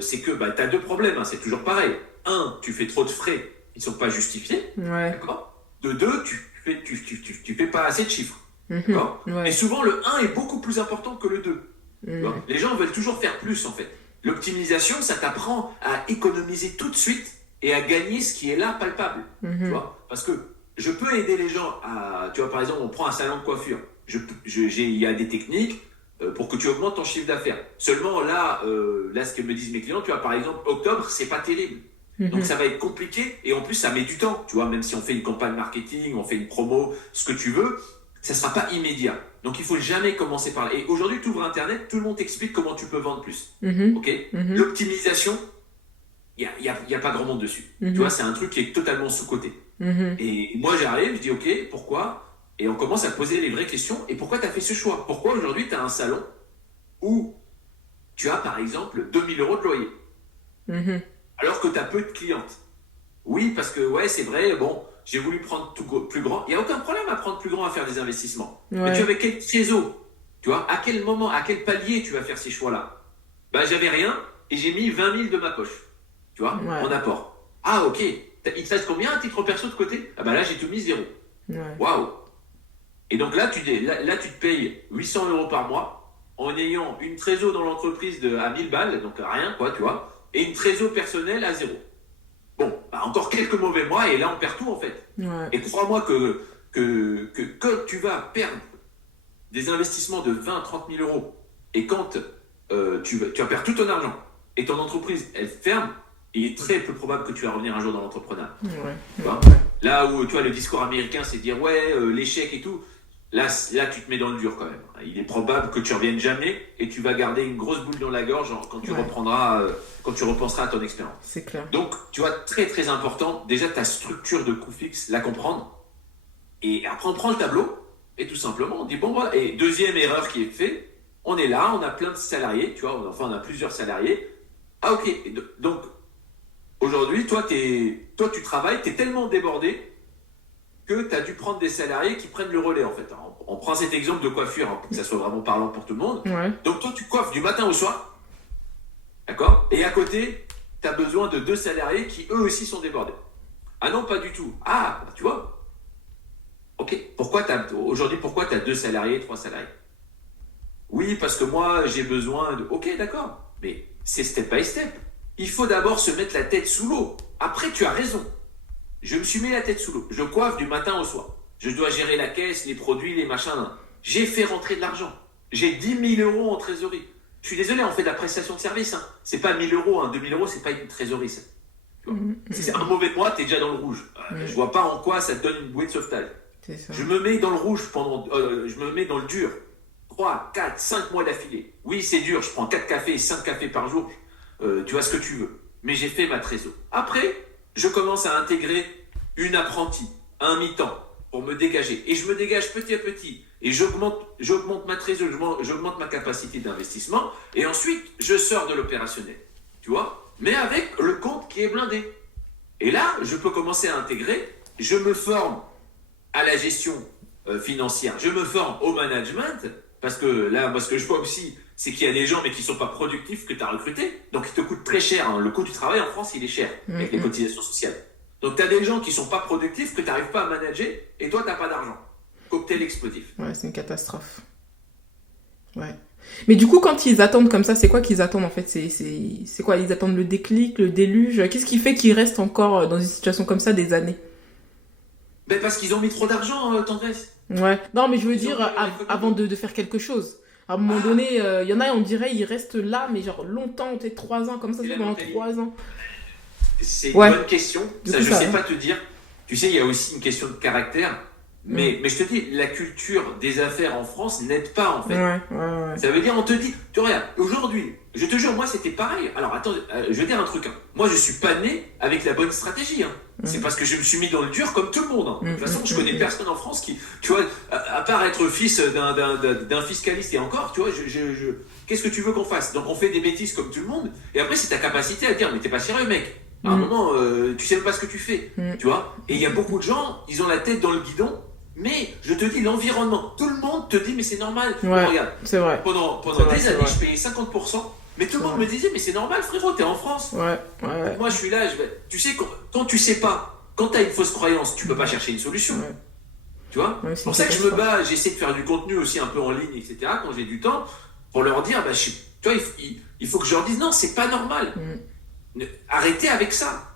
c'est que bah, tu as deux problèmes. Hein, c'est toujours pareil. Un, tu fais trop de frais qui ne sont pas justifiés. Ouais. D'accord. De deux, tu fais pas assez de chiffres. D'accord. Ouais. Et souvent, le 1 est beaucoup plus important que le 2. Les gens veulent toujours faire plus, en fait. L'optimisation, ça t'apprend à économiser tout de suite et à gagner ce qui est là, palpable. Tu vois. Parce que je peux aider les gens à... Tu vois, par exemple, on prend un salon de coiffure. Il y a des techniques pour que tu augmentes ton chiffre d'affaires. Seulement, là, ce que me disent mes clients, tu vois, par exemple, octobre, c'est pas terrible. Donc, ça va être compliqué et en plus, ça met du temps. Tu vois, même si on fait une campagne marketing, on fait une promo, ce que tu veux, ça ne sera pas immédiat. Donc, il ne faut jamais commencer par là. Et aujourd'hui, tu ouvres Internet, tout le monde t'explique comment tu peux vendre plus. Ok. L'optimisation, il n'y a pas grand monde dessus. Tu vois, c'est un truc qui est totalement sous-coté. Et moi, j'arrive, je dis, ok, pourquoi? Et on commence à poser les vraies questions. Et pourquoi tu as fait ce choix? Pourquoi aujourd'hui, tu as un salon où tu as, par exemple, 2000 euros de loyer alors que tu as peu de clientes? Oui, parce que, ouais, c'est vrai, bon, j'ai voulu prendre plus grand. Il n'y a aucun problème à prendre plus grand, à faire des investissements. Ouais. Mais tu avais quel trésor? Tu Tu vois, à quel moment, à quel palier tu vas faire ces choix-là? Ben, j'avais rien et j'ai mis 20 000 de ma poche. Tu vois, Ouais. en apport. Ah, ok. Il te reste combien à titre perso de côté? Ah, ben là, j'ai tout mis zéro. Ouais. Waouh! Et donc là, tu te payes 800 euros par mois en ayant une trésor dans l'entreprise à 1000 balles, donc rien, quoi, tu vois, et une trésor personnelle à zéro. Bon, bah encore quelques mauvais mois et là, on perd tout, en fait. Ouais. Et crois-moi que quand tu vas perdre des investissements de 20, 30 000 euros et quand tu vas perdre tout ton argent et ton entreprise, elle ferme, il est très peu probable que tu vas revenir un jour dans l'entrepreneuriat. Ouais. Tu vois, là où tu vois, le discours américain, c'est de dire ouais, l'échec et tout. Là, tu te mets dans le dur quand même. Il est probable que tu reviennes jamais et tu vas garder une grosse boule dans la gorge quand tu reprendras, quand tu repenseras à ton expérience. C'est clair. Donc, tu vois, très très important, déjà ta structure de coût fixe, la comprendre. Et après, on prend le tableau et tout simplement, on dit bon, voilà. Et deuxième erreur qui est faite, on est là, on a plein de salariés, tu vois, enfin, on a plusieurs salariés. Ah, ok. Donc, aujourd'hui, toi, tu travailles, tu es tellement débordé que tu as dû prendre des salariés qui prennent le relais, en fait. Alors, on prend cet exemple de coiffure, pour que ça soit vraiment parlant pour tout le monde. Ouais. Donc, toi, tu coiffes du matin au soir, d'accord? Et à côté, tu as besoin de 2 salariés qui, eux aussi, sont débordés. Ah non, pas du tout. Ah, tu vois? Ok. Aujourd'hui, pourquoi tu as 2 salariés, 3 salariés? Oui, parce que moi, j'ai besoin de... Ok, d'accord. Mais c'est step by step. Il faut d'abord se mettre la tête sous l'eau. Après, tu as raison. Je me suis mis la tête sous l'eau. Je coiffe du matin au soir. Je dois gérer la caisse, les produits, les machins. J'ai fait rentrer de l'argent. J'ai 10 000 euros en trésorerie. Je suis désolé, on fait de la prestation de service. Hein. C'est pas 1 000 euros, hein. 2 000 euros, c'est pas une trésorerie. Ça. Tu vois. Si c'est un mauvais mois, t'es déjà dans le rouge. Je vois pas en quoi ça te donne une bouée de sauvetage. C'est ça. Je me mets dans le rouge je me mets dans le dur. 3, 4, 5 mois d'affilée. Oui, c'est dur. Je prends 4 cafés, 5 cafés par jour. Tu vois ce que tu veux. Mais j'ai fait ma trésor. Après, je commence à intégrer une apprentie, un mi-temps, pour me dégager. Et je me dégage petit à petit. Et j'augmente ma trésor, j'augmente ma capacité d'investissement. Et ensuite, je sors de l'opérationnel. Tu vois? Mais avec le compte qui est blindé. Et là, je peux commencer à intégrer. Je me forme à la gestion financière. Je me forme au management. Parce que là, moi, ce que je vois aussi, c'est qu'il y a des gens, mais qui ne sont pas productifs, que tu as recrutés. Donc, ils te coûtent très cher. Hein. Le coût du travail en France, il est cher, avec les cotisations sociales. Donc, tu as des gens qui ne sont pas productifs, que tu n'arrives pas à manager, et toi, tu n'as pas d'argent. Cocktail explosif. Ouais, c'est une catastrophe. Ouais. Mais du coup, quand ils attendent comme ça, c'est quoi qu'ils attendent en fait? C'est quoi? Ils attendent le déclic, le déluge? Qu'est-ce qui fait qu'ils restent encore dans une situation comme ça des années? Ben parce qu'ils ont mis trop d'argent, Tendresse. Ouais. Non, mais je veux dire, avant de faire quelque chose. À un moment donné, il y en a, on dirait, ils restent là, mais genre longtemps, peut-être 3 ans, comme ça, pendant 3 ans. C'est une bonne question. Ça, je ne sais pas te dire. Tu sais, il y a aussi une question de caractère. Mais je te dis, la culture des affaires en France n'aide pas, en fait. Ouais. Ça veut dire, on te dit, tu regardes, aujourd'hui, je te jure, moi, c'était pareil. Alors, attends, je vais dire un truc. Hein. Moi, je suis pas né avec la bonne stratégie. Hein. C'est parce que je me suis mis dans le dur comme tout le monde. Hein. De toute façon, je connais personne en France qui, tu vois, à part être fils d'un fiscaliste et encore, tu vois, qu'est-ce que tu veux qu'on fasse? Donc, on fait des bêtises comme tout le monde. Et après, c'est ta capacité à dire, mais t'es pas sérieux, mec. À un moment, tu sais même pas ce que tu fais. Tu vois? Et il y a beaucoup de gens, ils ont la tête dans le guidon. Mais je te dis, l'environnement, tout le monde te dit, mais c'est normal. Ouais, regarde, c'est vrai. Pendant des années, je payais 50%, mais tout le monde me disait, mais c'est normal, frérot, t'es en France. Ouais. Moi, je suis là, tu sais, quand tu sais pas, quand t'as une fausse croyance, tu peux pas chercher une solution. Ouais. Tu vois? C'est pour ça que je me bats, j'essaie de faire du contenu aussi un peu en ligne, etc., quand j'ai du temps, pour leur dire, bah, tu vois, il faut que je leur dise, non, c'est pas normal. Arrêtez avec ça.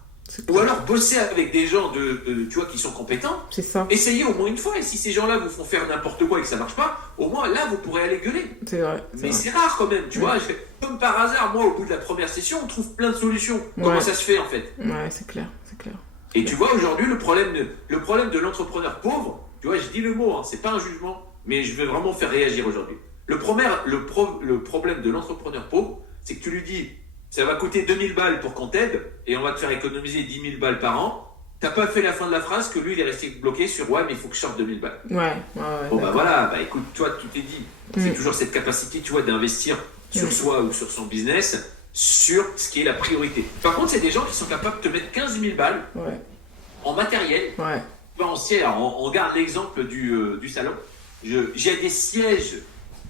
Ou alors bosser avec des gens tu vois, qui sont compétents. C'est ça. Essayez au moins une fois. Et si ces gens-là vous font faire n'importe quoi et que ça marche pas, au moins là vous pourrez aller gueuler. C'est vrai. Mais c'est rare quand même, tu vois. Comme par hasard, moi au bout de la première session, on trouve plein de solutions. Comment ça se fait en fait? Ouais, c'est clair. Et tu vois aujourd'hui le problème de l'entrepreneur pauvre. Tu vois, je dis le mot, hein, c'est pas un jugement, mais je veux vraiment faire réagir aujourd'hui. Le problème de l'entrepreneur pauvre, c'est que tu lui dis. Ça va coûter 2000 balles pour qu'on t'aide et on va te faire économiser 10 000 balles par an. T'as pas fait la fin de la phrase que lui, il est resté bloqué sur ouais, mais il faut que je sorte 2000 balles. Ouais. Bon, bah voilà, bah écoute, toi, tout est dit. C'est toujours cette capacité, tu vois, d'investir sur soi ou sur son business, sur ce qui est la priorité. Par contre, c'est des gens qui sont capables de te mettre 15 000 balles en matériel. Ouais. On garde l'exemple du salon. J'ai des sièges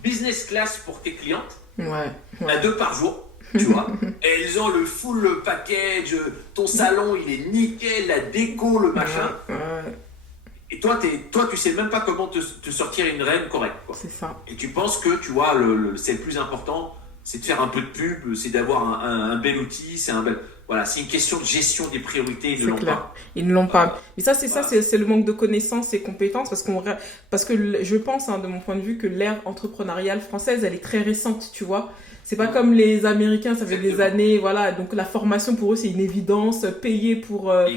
business class pour tes clientes. Ouais. Il y en a 2 par jour, tu vois. Et elles ont le full package, ton salon, il est nickel, la déco, le machin. Ouais. Et toi, tu sais même pas comment te sortir une reine correcte, quoi. C'est ça. Et tu penses que, tu vois, c'est le plus important, c'est de faire un peu de pub, c'est d'avoir un bel outil, voilà, c'est une question de gestion des priorités, ils ne C'est l'ont clair. pas. Ils ne l'ont pas. Mais ça, Voilà. c'est le manque de connaissances et compétences parce que je pense, hein, de mon point de vue, que l'ère entrepreneuriale française, elle est très récente, tu vois. C'est pas comme les Américains, ça fait des Exactement. années, voilà. Donc la formation pour eux, c'est une évidence. Payer pour aller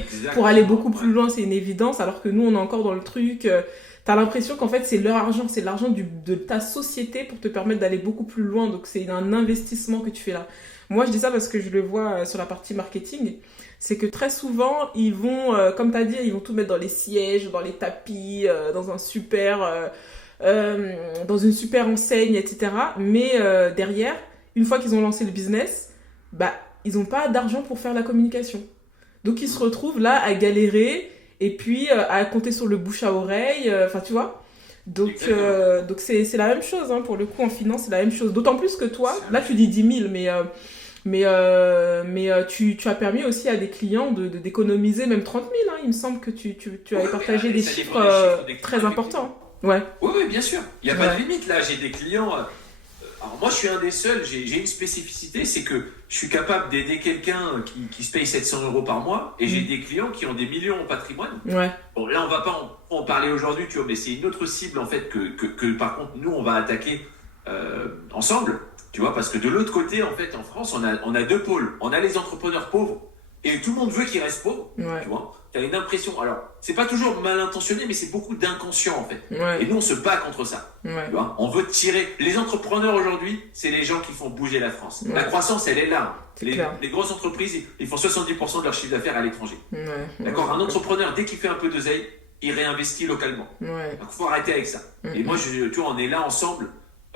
beaucoup Exactement, plus loin, c'est une évidence. Alors que nous, on est encore dans le truc. T'as l'impression qu'en fait, c'est leur argent, c'est l'argent de ta société pour te permettre d'aller beaucoup plus loin. Donc c'est un investissement que tu fais là. Moi, je dis ça parce que je le vois sur la partie marketing. C'est que très souvent, ils vont, comme tu as dit, ils vont tout mettre dans les sièges, dans les tapis, dans une super enseigne, etc. Mais derrière, une fois qu'ils ont lancé le business, bah, ils n'ont pas d'argent pour faire la communication. Donc, ils se retrouvent là à galérer et puis à compter sur le bouche à oreille. Enfin, tu vois. Donc c'est la même chose, hein, pour le coup, en finance, c'est la même chose. D'autant plus que toi, là, tu dis 10 000, mais tu as permis aussi à des clients d'économiser même 30 000, hein. Il me semble que tu avais partagé des ça dépend chiffres des chiffres des clients, très importants. Ouais. Oui, bien sûr. Il n'y a pas Ouais. de limite là. J'ai des clients. Alors moi, je suis un des seuls. J'ai une spécificité, c'est que je suis capable d'aider quelqu'un qui se paye 700 € par mois, et j'ai des clients qui ont des millions en patrimoine. Ouais. Bon, là, on va pas en parler aujourd'hui, tu vois, mais c'est une autre cible en fait que par contre nous on va attaquer ensemble, tu vois, parce que de l'autre côté, en fait, en France, on a 2 pôles. On a les entrepreneurs pauvres et tout le monde veut qu'ils restent pauvres, Ouais. tu vois. Tu as une impression. Alors, c'est pas toujours mal intentionné, mais c'est beaucoup d'inconscient en fait. Et Ouais. nous, on se bat contre ça. Ouais. Tu vois, on veut tirer. Les entrepreneurs aujourd'hui, c'est les gens qui font bouger la France. Ouais. La croissance, elle est là. C'est clair. Les grosses entreprises, ils font 70% de leur chiffre d'affaires à l'étranger. Ouais. D'accord. Un Ouais. entrepreneur, dès qu'il fait un peu d'oseille, il réinvestit localement. Ouais. Donc, faut arrêter avec ça. Et moi, tu vois, on est là ensemble.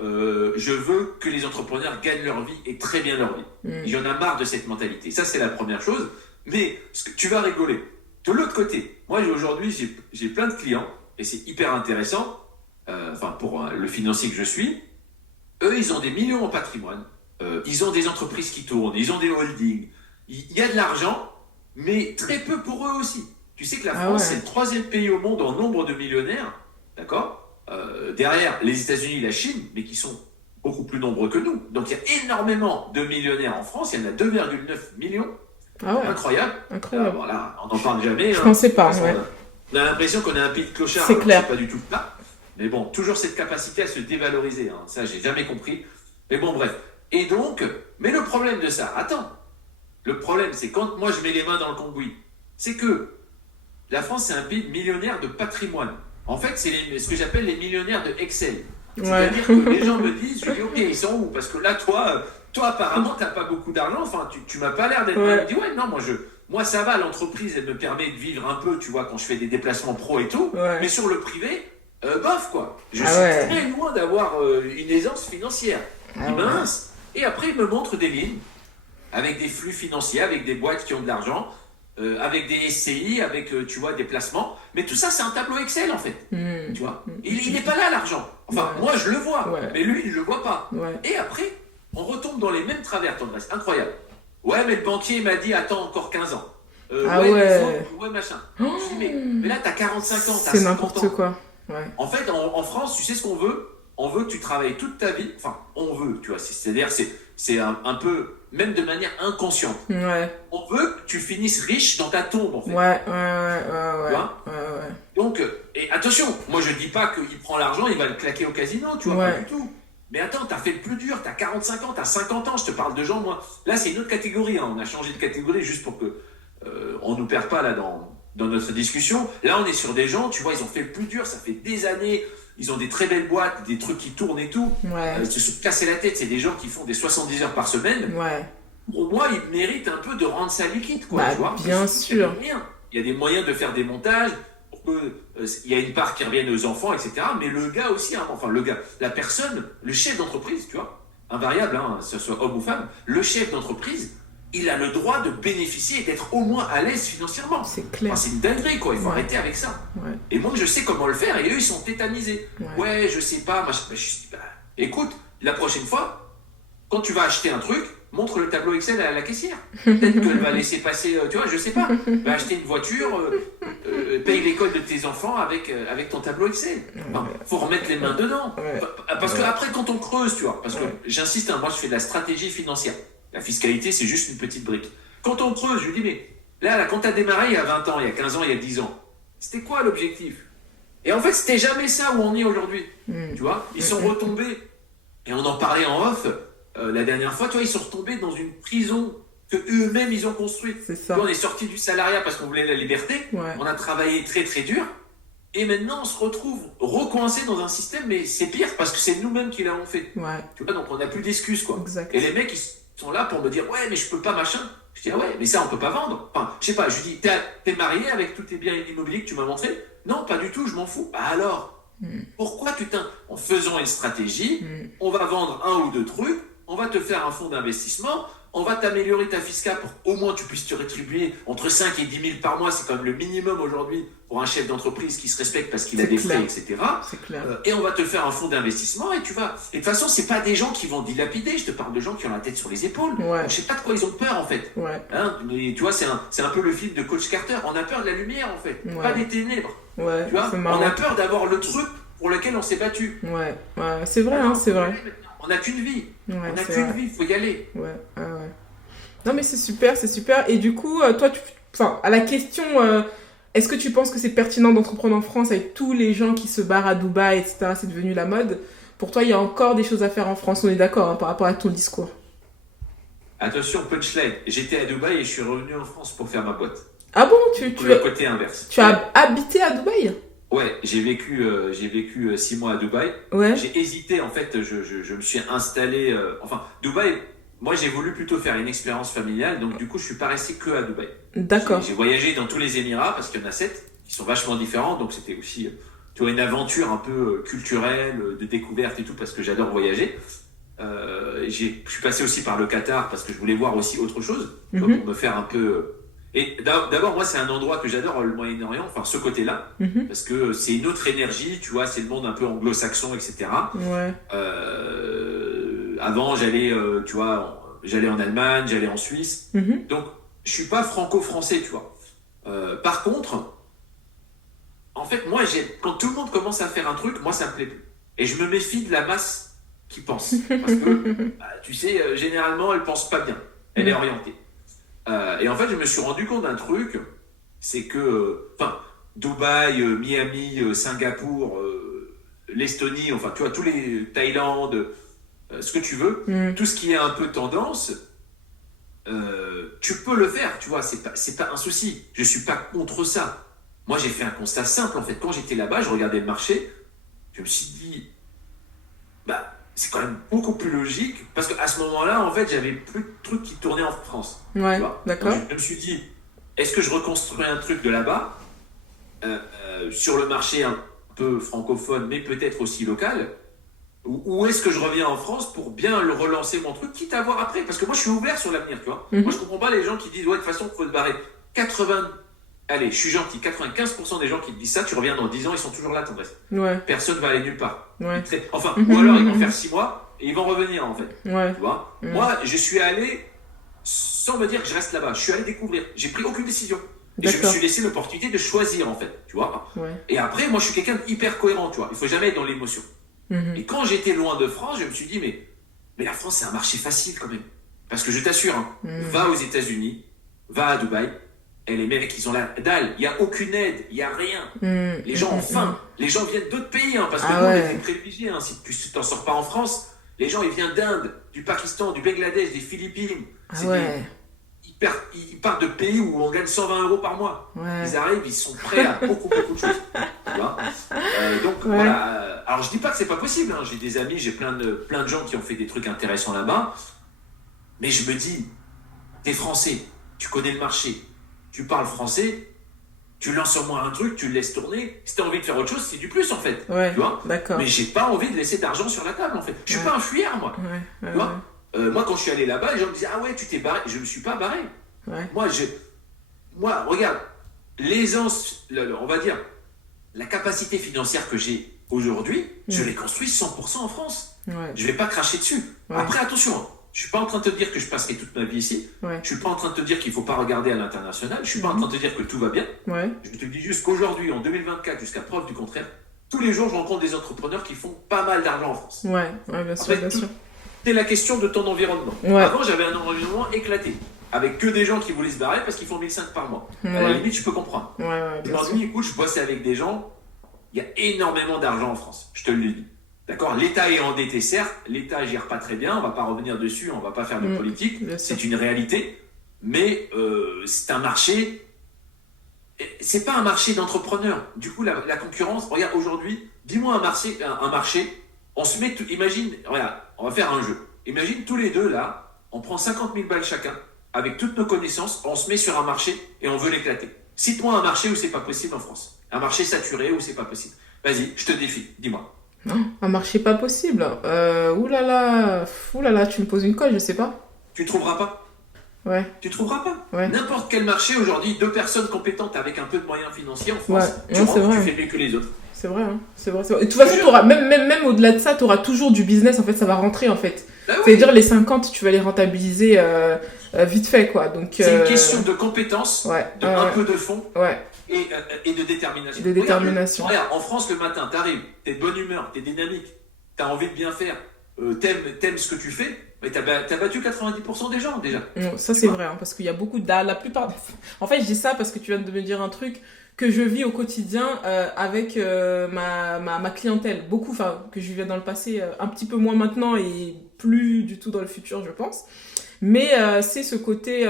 Je veux que les entrepreneurs gagnent leur vie et très bien leur vie. Il y en a marre de cette mentalité. Ça, c'est la première chose. Mais tu vas rigoler. De l'autre côté, moi, aujourd'hui, j'ai plein de clients et c'est hyper intéressant. Enfin, pour le financier que je suis, eux, ils ont des millions en patrimoine. Ils ont des entreprises qui tournent. Ils ont des holdings. Il y a de l'argent, mais très peu pour eux aussi. Tu sais que la France, c'est le 3e pays au monde en nombre de millionnaires. D'accord. Derrière les États-Unis et la Chine, mais qui sont beaucoup plus nombreux que nous. Donc il y a énormément de millionnaires en France, il y en a 2,9 millions. Ah ouais. Incroyable. Incroyable. Voilà, on n'en parle jamais. Je pensais pas, ouais. On a l'impression qu'on est un pays de clochards, C'est clair. c'est pas du tout le cas. Mais bon, toujours cette capacité à se dévaloriser, hein. Ça, j'ai jamais compris. Mais bon, bref. Et donc, mais le problème de ça, attends. Le problème, c'est quand moi je mets les mains dans le cambouis, c'est que la France, c'est un pays de millionnaires de patrimoine. En fait, c'est ce que j'appelle les millionnaires de Excel. C'est-à-dire que les gens me disent, je dis, ok, ils sont où? Parce que là, toi apparemment, tu n'as pas beaucoup d'argent. Enfin, tu m'as pas l'air d'être... Ouais. Je dis, ouais, non, moi, ça va, l'entreprise, elle me permet de vivre un peu, tu vois, quand je fais des déplacements pro et tout. Ouais. Mais sur le privé, bof, quoi. Je Ah suis ouais. très loin d'avoir une aisance financière. Ah ouais. Mince. Et après, ils me montrent des lignes avec des flux financiers, avec des boîtes qui ont de l'argent, avec des SCI, avec, tu vois, des placements. Mais tout ça, c'est un tableau Excel, en fait. Tu vois. Il n'est pas là, l'argent. Enfin, Ouais. moi, je le vois. Ouais. Mais lui, il ne le voit pas. Ouais. Et après, on retombe dans les mêmes travers, Tendresse. Incroyable. Ouais, mais le banquier m'a dit, attends encore 15 ans. Ah ouais, ouais. ouais, machin. Je dis, mais là, t'as 45 ans, t'as C'est 50 n'importe ans. quoi. Ouais. En fait, en France, tu sais ce qu'on veut? On veut que tu travailles toute ta vie. Enfin, on veut, tu vois. C'est-à-dire, c'est un peu, même de manière inconsciente. Ouais. On veut que tu finisses riche dans ta tombe, en fait. Ouais. Tu vois. Ouais. Donc, et attention, moi je dis pas qu'il prend l'argent, il va le claquer au casino, tu vois, Ouais. pas du tout. Mais attends, t'as fait le plus dur, t'as 45 ans, t'as 50 ans, je te parle de gens, moi. Là, c'est une autre catégorie, hein. On a changé de catégorie juste pour que on nous perd pas là dans notre discussion. Là, on est sur des gens, tu vois, ils ont fait le plus dur, ça fait des années, ils ont des très belles boîtes, des trucs qui tournent et tout. Ouais. Ils se sont cassés la tête, c'est des gens qui font des 70 heures par semaine. Ouais. Pour moi, ils méritent un peu de rendre ça liquide, quoi, Bah, tu vois. bien Parce qu'il y a sûr. des moyens. Il y a des moyens de faire des montages pour que il y a une part qui revienne aux enfants, etc. Mais le gars aussi, hein, enfin le gars, la personne, le chef d'entreprise, tu vois, invariable, hein, que ce soit homme ou femme, le chef d'entreprise, il a le droit de bénéficier et d'être au moins à l'aise financièrement. C'est clair. Enfin, c'est une dinguerie, quoi. Il faut Ouais. arrêter avec ça. Ouais. Et moi, je sais comment le faire, et eux, ils sont tétanisés. Ouais. Ouais, je sais pas. Moi, écoute, la prochaine fois, quand tu vas acheter un truc, montre le tableau Excel à la caissière. Peut-être qu'elle va laisser passer, tu vois, je sais pas. Va acheter une voiture, paye l'école de tes enfants avec ton tableau Excel. Enfin, faut remettre les mains dedans. Ouais. Parce que après, quand on creuse, tu vois, parce que j'insiste, hein, moi je fais de la stratégie financière. La fiscalité, c'est juste une petite brique. Quand on creuse, je lui dis, mais là, quand t'as démarré il y a 20 ans, il y a 15 ans, il y a 10 ans, c'était quoi l'objectif? Et en fait, c'était jamais ça où on est aujourd'hui. Tu vois, ils sont retombés, et on en parlait en off, la dernière fois, tu vois, ils sont retombés dans une prison que eux-mêmes ils ont construite. C'est ça. Tu vois, on est sorti du salariat parce qu'on voulait la liberté, on a travaillé très très dur, et maintenant on se retrouve recoincé dans un système, mais c'est pire parce que c'est nous-mêmes qui l'avons fait. Tu vois, donc on n'a plus d'excuses, quoi. Exact. Et les mecs, ils sont là pour me dire, ouais, mais je peux pas, machin. Je dis, ah ouais, mais ça, on peut pas vendre. Enfin, je sais pas, je lui dis, t'es marié avec tous tes biens immobiliers que tu m'as montré? Non, pas du tout, je m'en fous. Bah alors, pourquoi en faisant une stratégie, on va vendre un ou deux trucs, on va te faire un fonds d'investissement, on va t'améliorer ta fisca pour qu'au moins tu puisses te rétribuer entre 5 et 10 000 par mois, c'est quand même le minimum aujourd'hui pour un chef d'entreprise qui se respecte parce qu'il a des frais, etc. C'est clair. Et on va te faire un fonds d'investissement et tu vas... Et de toute façon, c'est pas des gens qui vont dilapider, je te parle de gens qui ont la tête sur les épaules. Donc, je sais pas de quoi ils ont peur en fait. Hein, mais, tu vois, c'est un peu le film de Coach Carter, on a peur de la lumière en fait, pas des ténèbres. Tu vois, on a peur d'avoir le truc pour lequel on s'est battu. C'est vrai, hein, c'est vrai. On n'a qu'une vie. On n'a qu'une vie, il faut y aller. Non, mais c'est super, c'est super. Et du coup, toi, à la question, est-ce que tu penses que c'est pertinent d'entreprendre en France avec tous les gens qui se barrent à Dubaï, etc. C'est devenu la mode. Pour toi, il y a encore des choses à faire en France, on est d'accord, hein, par rapport à ton discours. Attention, punchline. J'étais à Dubaï et je suis revenu en France pour faire ma boîte. Ah bon, le côté inverse. Tu as habité à Dubaï? Ouais, j'ai vécu 6 mois à Dubaï. J'ai hésité, en fait, je me suis installé... Dubaï, moi j'ai voulu plutôt faire une expérience familiale, donc du coup je suis pas resté que à Dubaï. D'accord. J'ai voyagé dans tous les Émirats, parce qu'il y en a 7, qui sont vachement différents, donc c'était aussi une aventure un peu culturelle, de découverte et tout, parce que j'adore voyager. Je suis passé aussi par le Qatar, parce que je voulais voir aussi autre chose, pour me faire un peu... Et d'abord, moi, c'est un endroit que j'adore, le Moyen-Orient, enfin, ce côté-là, parce que c'est une autre énergie, tu vois, c'est le monde un peu anglo-saxon, etc. Avant, j'allais en Allemagne, j'allais en Suisse. Donc, je suis pas franco-français, tu vois. Par contre, en fait, moi, quand tout le monde commence à faire un truc, moi, ça me plaît plus. Et je me méfie de la masse qui pense. Parce que, tu sais, généralement, elle pense pas bien. Elle est orientée. Et en fait, je me suis rendu compte d'un truc, c'est que, Dubaï, Miami, Singapour, l'Estonie, enfin, tu vois, tous les Thaïlande, ce que tu veux, tout ce qui est un peu tendance, tu peux le faire, tu vois, c'est pas un souci. Je suis pas contre ça. Moi, j'ai fait un constat simple, en fait. Quand j'étais là-bas, je regardais le marché, je me suis dit, c'est quand même beaucoup plus logique, parce qu'à ce moment-là, en fait, j'avais plus de trucs qui tournaient en France. D'accord. Donc, je me suis dit, est-ce que je reconstruis un truc de là-bas, sur le marché un peu francophone, mais peut-être aussi local, ou est-ce que je reviens en France pour bien le relancer mon truc, quitte à voir après? Parce que moi, je suis ouvert sur l'avenir, tu vois. Moi, je comprends pas les gens qui disent, ouais, de toute façon, il faut se barrer. Allez, je suis gentil, 95% des gens qui te disent ça, tu reviens dans 10 ans, ils sont toujours là, tendresse. Personne ne va aller nulle part. Ou alors ils vont faire 6 mois et ils vont revenir, en fait. Tu vois. Moi, je suis allé sans me dire que je reste là-bas. Je suis allé découvrir. J'ai pris aucune décision. Et je me suis laissé l'opportunité de choisir, en fait. Tu vois. Et après, moi, je suis quelqu'un d'hyper cohérent, tu vois. Il faut jamais être dans l'émotion. Et quand j'étais loin de France, je me suis dit, mais la France, c'est un marché facile quand même. Parce que je t'assure, va aux États-Unis, va à Dubaï. Et les mecs, ils ont la dalle. Il n'y a aucune aide. Il n'y a rien. Les gens ont faim. Les gens viennent d'autres pays. Parce que nous, on était privilégiés. Si tu t'en sors pas en France, les gens, ils viennent d'Inde, du Pakistan, du Bangladesh, des Philippines. Ils partent de pays où on gagne 120 € par mois. Ils arrivent, ils sont prêts à beaucoup de choses. Tu vois. Donc, voilà. Alors, je dis pas que c'est pas possible. J'ai des amis, j'ai plein de gens qui ont fait des trucs intéressants là-bas. Mais je me dis, t'es français, tu connais le marché. Tu parles français, tu lances sur moi un truc, tu le laisses tourner. Si tu as envie de faire autre chose, c'est du plus en fait. Tu vois. Mais j'ai pas envie de laisser d'argent sur la table en fait. Je suis pas un fuyard moi. Tu vois. Moi quand je suis allé là-bas, les gens me disaient ah ouais tu t'es barré. Je me suis pas barré. Moi regarde l'aisance, on va dire la capacité financière que j'ai aujourd'hui, je l'ai construit 100% en France. Ouais. Je vais pas cracher dessus. Ouais. Après, attention, hein, je suis pas en train de te dire que je passerai toute ma vie ici. Ouais. Je suis pas en train de te dire qu'il faut pas regarder à l'international. Je suis pas en train de te dire que tout va bien. Ouais. Je te dis juste qu'aujourd'hui, en 2024, jusqu'à preuve du contraire, tous les jours, je rencontre des entrepreneurs qui font pas mal d'argent en France. Ouais, bien sûr, bien sûr. C'est la question de ton environnement. Ouais. Avant, j'avais un environnement éclaté, avec que des gens qui voulaient se barrer parce qu'ils font 1500 par mois. À la limite, je peux comprendre. Aujourd'hui, écoute, je bosse avec des gens, il y a énormément d'argent en France, je te le dis. D'accord? L'État est endetté, certes, l'État gère pas très bien, on va pas revenir dessus, on va pas faire de politique, c'est une réalité, mais c'est un marché, c'est pas un marché d'entrepreneurs. Du coup, la concurrence, regarde, aujourd'hui, dis-moi un marché, on se met, imagine, regarde, on va faire un jeu. Imagine tous les deux là, on prend 50 000 balles chacun, avec toutes nos connaissances, on se met sur un marché et on veut l'éclater. Cite-moi un marché où c'est pas possible en France. Un marché saturé où c'est pas possible. Vas-y, je te défie, dis-moi. Non, un marché pas possible. Oulala, tu me poses une colle, je sais pas. Tu trouveras pas. Ouais. Tu trouveras pas. Ouais. N'importe quel marché aujourd'hui, 2 personnes compétentes avec un peu de moyens financiers en France, tu fais mieux que les autres. C'est vrai, hein. C'est vrai. Et de toute façon, même au-delà de ça, tu auras toujours du business, en fait, ça va rentrer, en fait. Bah oui. C'est-à-dire, les 50, tu vas les rentabiliser vite fait, quoi. Donc, c'est une question de compétence, un peu de fond et de détermination. Regarde, en France, le matin, t'arrives, t'es de bonne humeur, t'es dynamique, t'as envie de bien faire, t'aimes ce que tu fais, mais t'as battu 90% des gens, déjà. Non, ça, c'est vrai, hein, parce qu'il y a beaucoup la plupart... En fait, je dis ça parce que tu viens de me dire un truc que je vis au quotidien avec ma clientèle. Beaucoup, enfin, que je vivais dans le passé, un petit peu moins maintenant et plus du tout dans le futur, je pense. Mais c'est ce côté...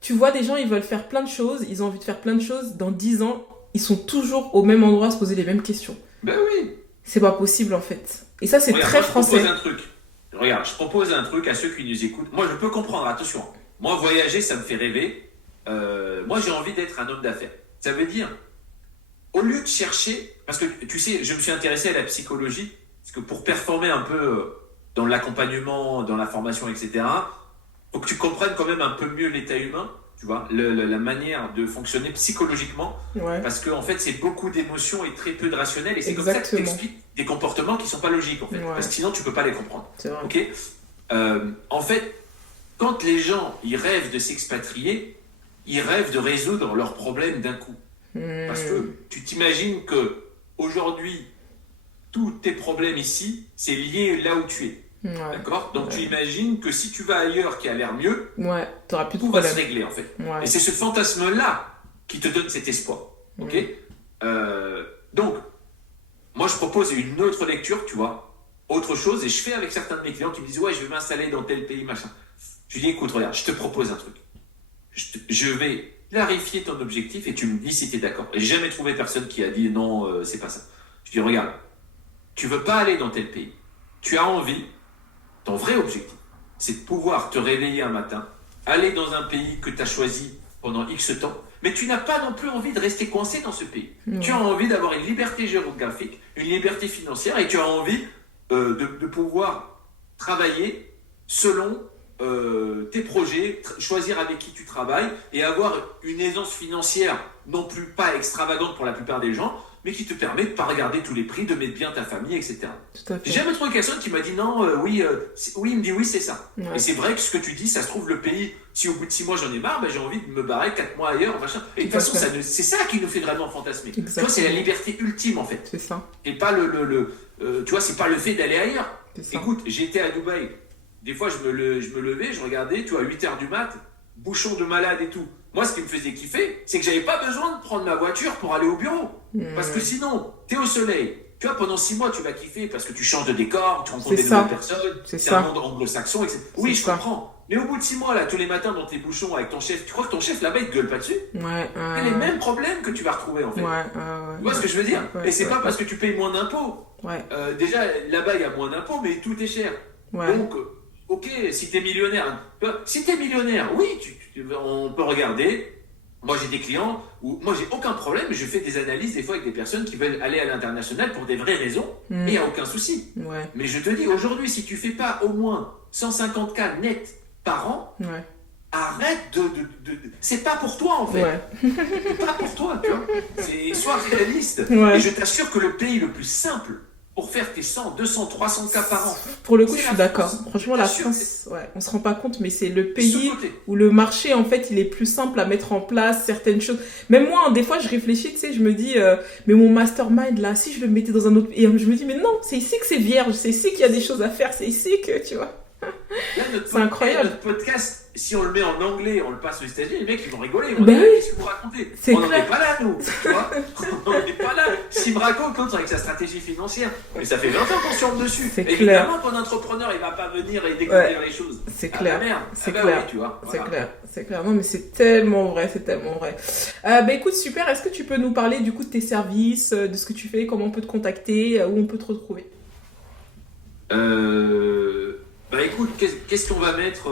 tu vois, des gens, ils veulent faire plein de choses, ils ont envie de faire plein de choses. Dans 10 ans, ils sont toujours au même endroit à se poser les mêmes questions. Ben oui. C'est pas possible, en fait. Et ça, c'est très français. Je propose un truc à ceux qui nous écoutent. Moi, je peux comprendre, attention. Moi, voyager, ça me fait rêver. Moi, j'ai envie d'être un homme d'affaires. Ça veut dire, au lieu de chercher... Parce que, tu sais, je me suis intéressé à la psychologie, parce que pour performer un peu dans l'accompagnement, dans la formation, etc., faut que tu comprennes quand même un peu mieux l'état humain, tu vois, la manière de fonctionner psychologiquement, parce qu'en fait, c'est beaucoup d'émotions et très peu de rationnel, et c'est comme ça que tu expliques des comportements qui ne sont pas logiques, en fait, parce que sinon, tu ne peux pas les comprendre. Okay, en fait, quand les gens, ils rêvent de s'expatrier, ils rêvent de résoudre leurs problèmes d'un coup. Parce que tu t'imagines que aujourd'hui, tous tes problèmes ici, c'est lié là où tu es. D'accord? Donc tu imagines que si tu vas ailleurs qui a l'air mieux, t'auras plus de tout va se régler en fait. Et c'est ce fantasme-là qui te donne cet espoir. Ok? Donc, moi je propose une autre lecture, tu vois, autre chose, et je fais avec certains de mes clients qui me disent ouais, je vais m'installer dans tel pays, machin. Je lui dis écoute, regarde, je te propose un truc. Je vais clarifier ton objectif et tu me dis si tu es d'accord. Et j'ai jamais trouvé personne qui a dit non, c'est pas ça. Je dis regarde, tu veux pas aller dans tel pays. Tu as envie, ton vrai objectif, c'est de pouvoir te réveiller un matin, aller dans un pays que tu as choisi pendant X temps, mais tu n'as pas non plus envie de rester coincé dans ce pays. Tu as envie d'avoir une liberté géographique, une liberté financière, et tu as envie de pouvoir travailler selon tes projets, choisir avec qui tu travailles et avoir une aisance financière non plus pas extravagante pour la plupart des gens, mais qui te permet de ne pas regarder tous les prix, de mettre bien ta famille, etc. J'ai jamais trouvé quelqu'un qui m'a dit non, oui, il me dit oui, c'est ça. Et c'est vrai que ce que tu dis, ça se trouve, le pays, si au bout de 6 mois j'en ai marre, j'ai envie de me barrer 4 mois ailleurs, machin. Et de toute façon, c'est ça qui nous fait vraiment fantasmer. Tu vois, c'est la liberté ultime en fait. C'est ça. Et pas tu vois, c'est pas le fait d'aller ailleurs. Écoute, j'étais à Dubaï. Des fois, je me levais, je regardais, tu vois, à 8h du mat', bouchon de malade et tout. Moi, ce qui me faisait kiffer, c'est que j'avais pas besoin de prendre ma voiture pour aller au bureau. Parce que sinon, t'es au soleil. Tu vois, pendant 6 mois, tu vas kiffer parce que tu changes de décor, tu rencontres des nouvelles personnes. C'est un monde anglo-saxon, etc. Oui, je comprends. Mais au bout de 6 mois, là, tous les matins dans tes bouchons avec ton chef, tu crois que ton chef là-bas, il te gueule pas dessus? C'est les mêmes problèmes que tu vas retrouver, en fait. Tu vois ce que je veux dire? Et c'est pas parce que tu payes moins d'impôts. Déjà, là-bas, il y a moins d'impôts, mais tout est cher. Donc, ok, si t'es millionnaire, oui, on peut regarder. Moi, j'ai des clients où moi, j'ai aucun problème. Je fais des analyses des fois avec des personnes qui veulent aller à l'international pour des vraies raisons. Et il n'y a aucun souci. Mais je te dis, aujourd'hui, si tu fais pas au moins 150K net par an, arrête c'est pas pour toi, en fait. C'est pas pour toi, tu vois. Sois réaliste. Et je t'assure que le pays le plus simple pour faire tes 100, 200, 300 cas par an. Pour le coup, je C'est suis la d'accord. France. Franchement, Bien la sûr, France, ouais, on se rend pas compte, mais c'est le c'est pays sous-coté. où le marché, en fait, il est plus simple à mettre en place certaines choses. Même moi, hein, des fois, je réfléchis, tu sais, je me dis, mais mon mastermind, là, si je le mettais dans un autre... Et je me dis, mais non, c'est ici que c'est vierge, c'est ici qu'il y a des choses à faire, c'est ici que, tu vois. Là, C'est incroyable. notre podcast, si on le met en anglais, on le passe aux États-Unis, les mecs ils vont rigoler. Ils vont Ben dire, oui. qu'est-ce que vous racontez? C'est On n'en clair. est pas là, nous. Tu vois on n'en est pas là. S'il me raconte l'autre avec sa stratégie financière, mais ça fait 20 ans qu'on surfe dessus. C'est clair. Évidemment qu'un entrepreneur, il va pas venir et découvrir les choses. C'est Ah clair. bah merde. C'est Ah bah clair. oui, tu vois. C'est Voilà. clair, c'est clair. Non, mais c'est tellement vrai, c'est tellement vrai. Bah écoute, super. Est-ce que tu peux nous parler du coup de tes services, de ce que tu fais, comment on peut te contacter, où on peut te retrouver? Bah écoute, qu'est-ce qu'on va mettre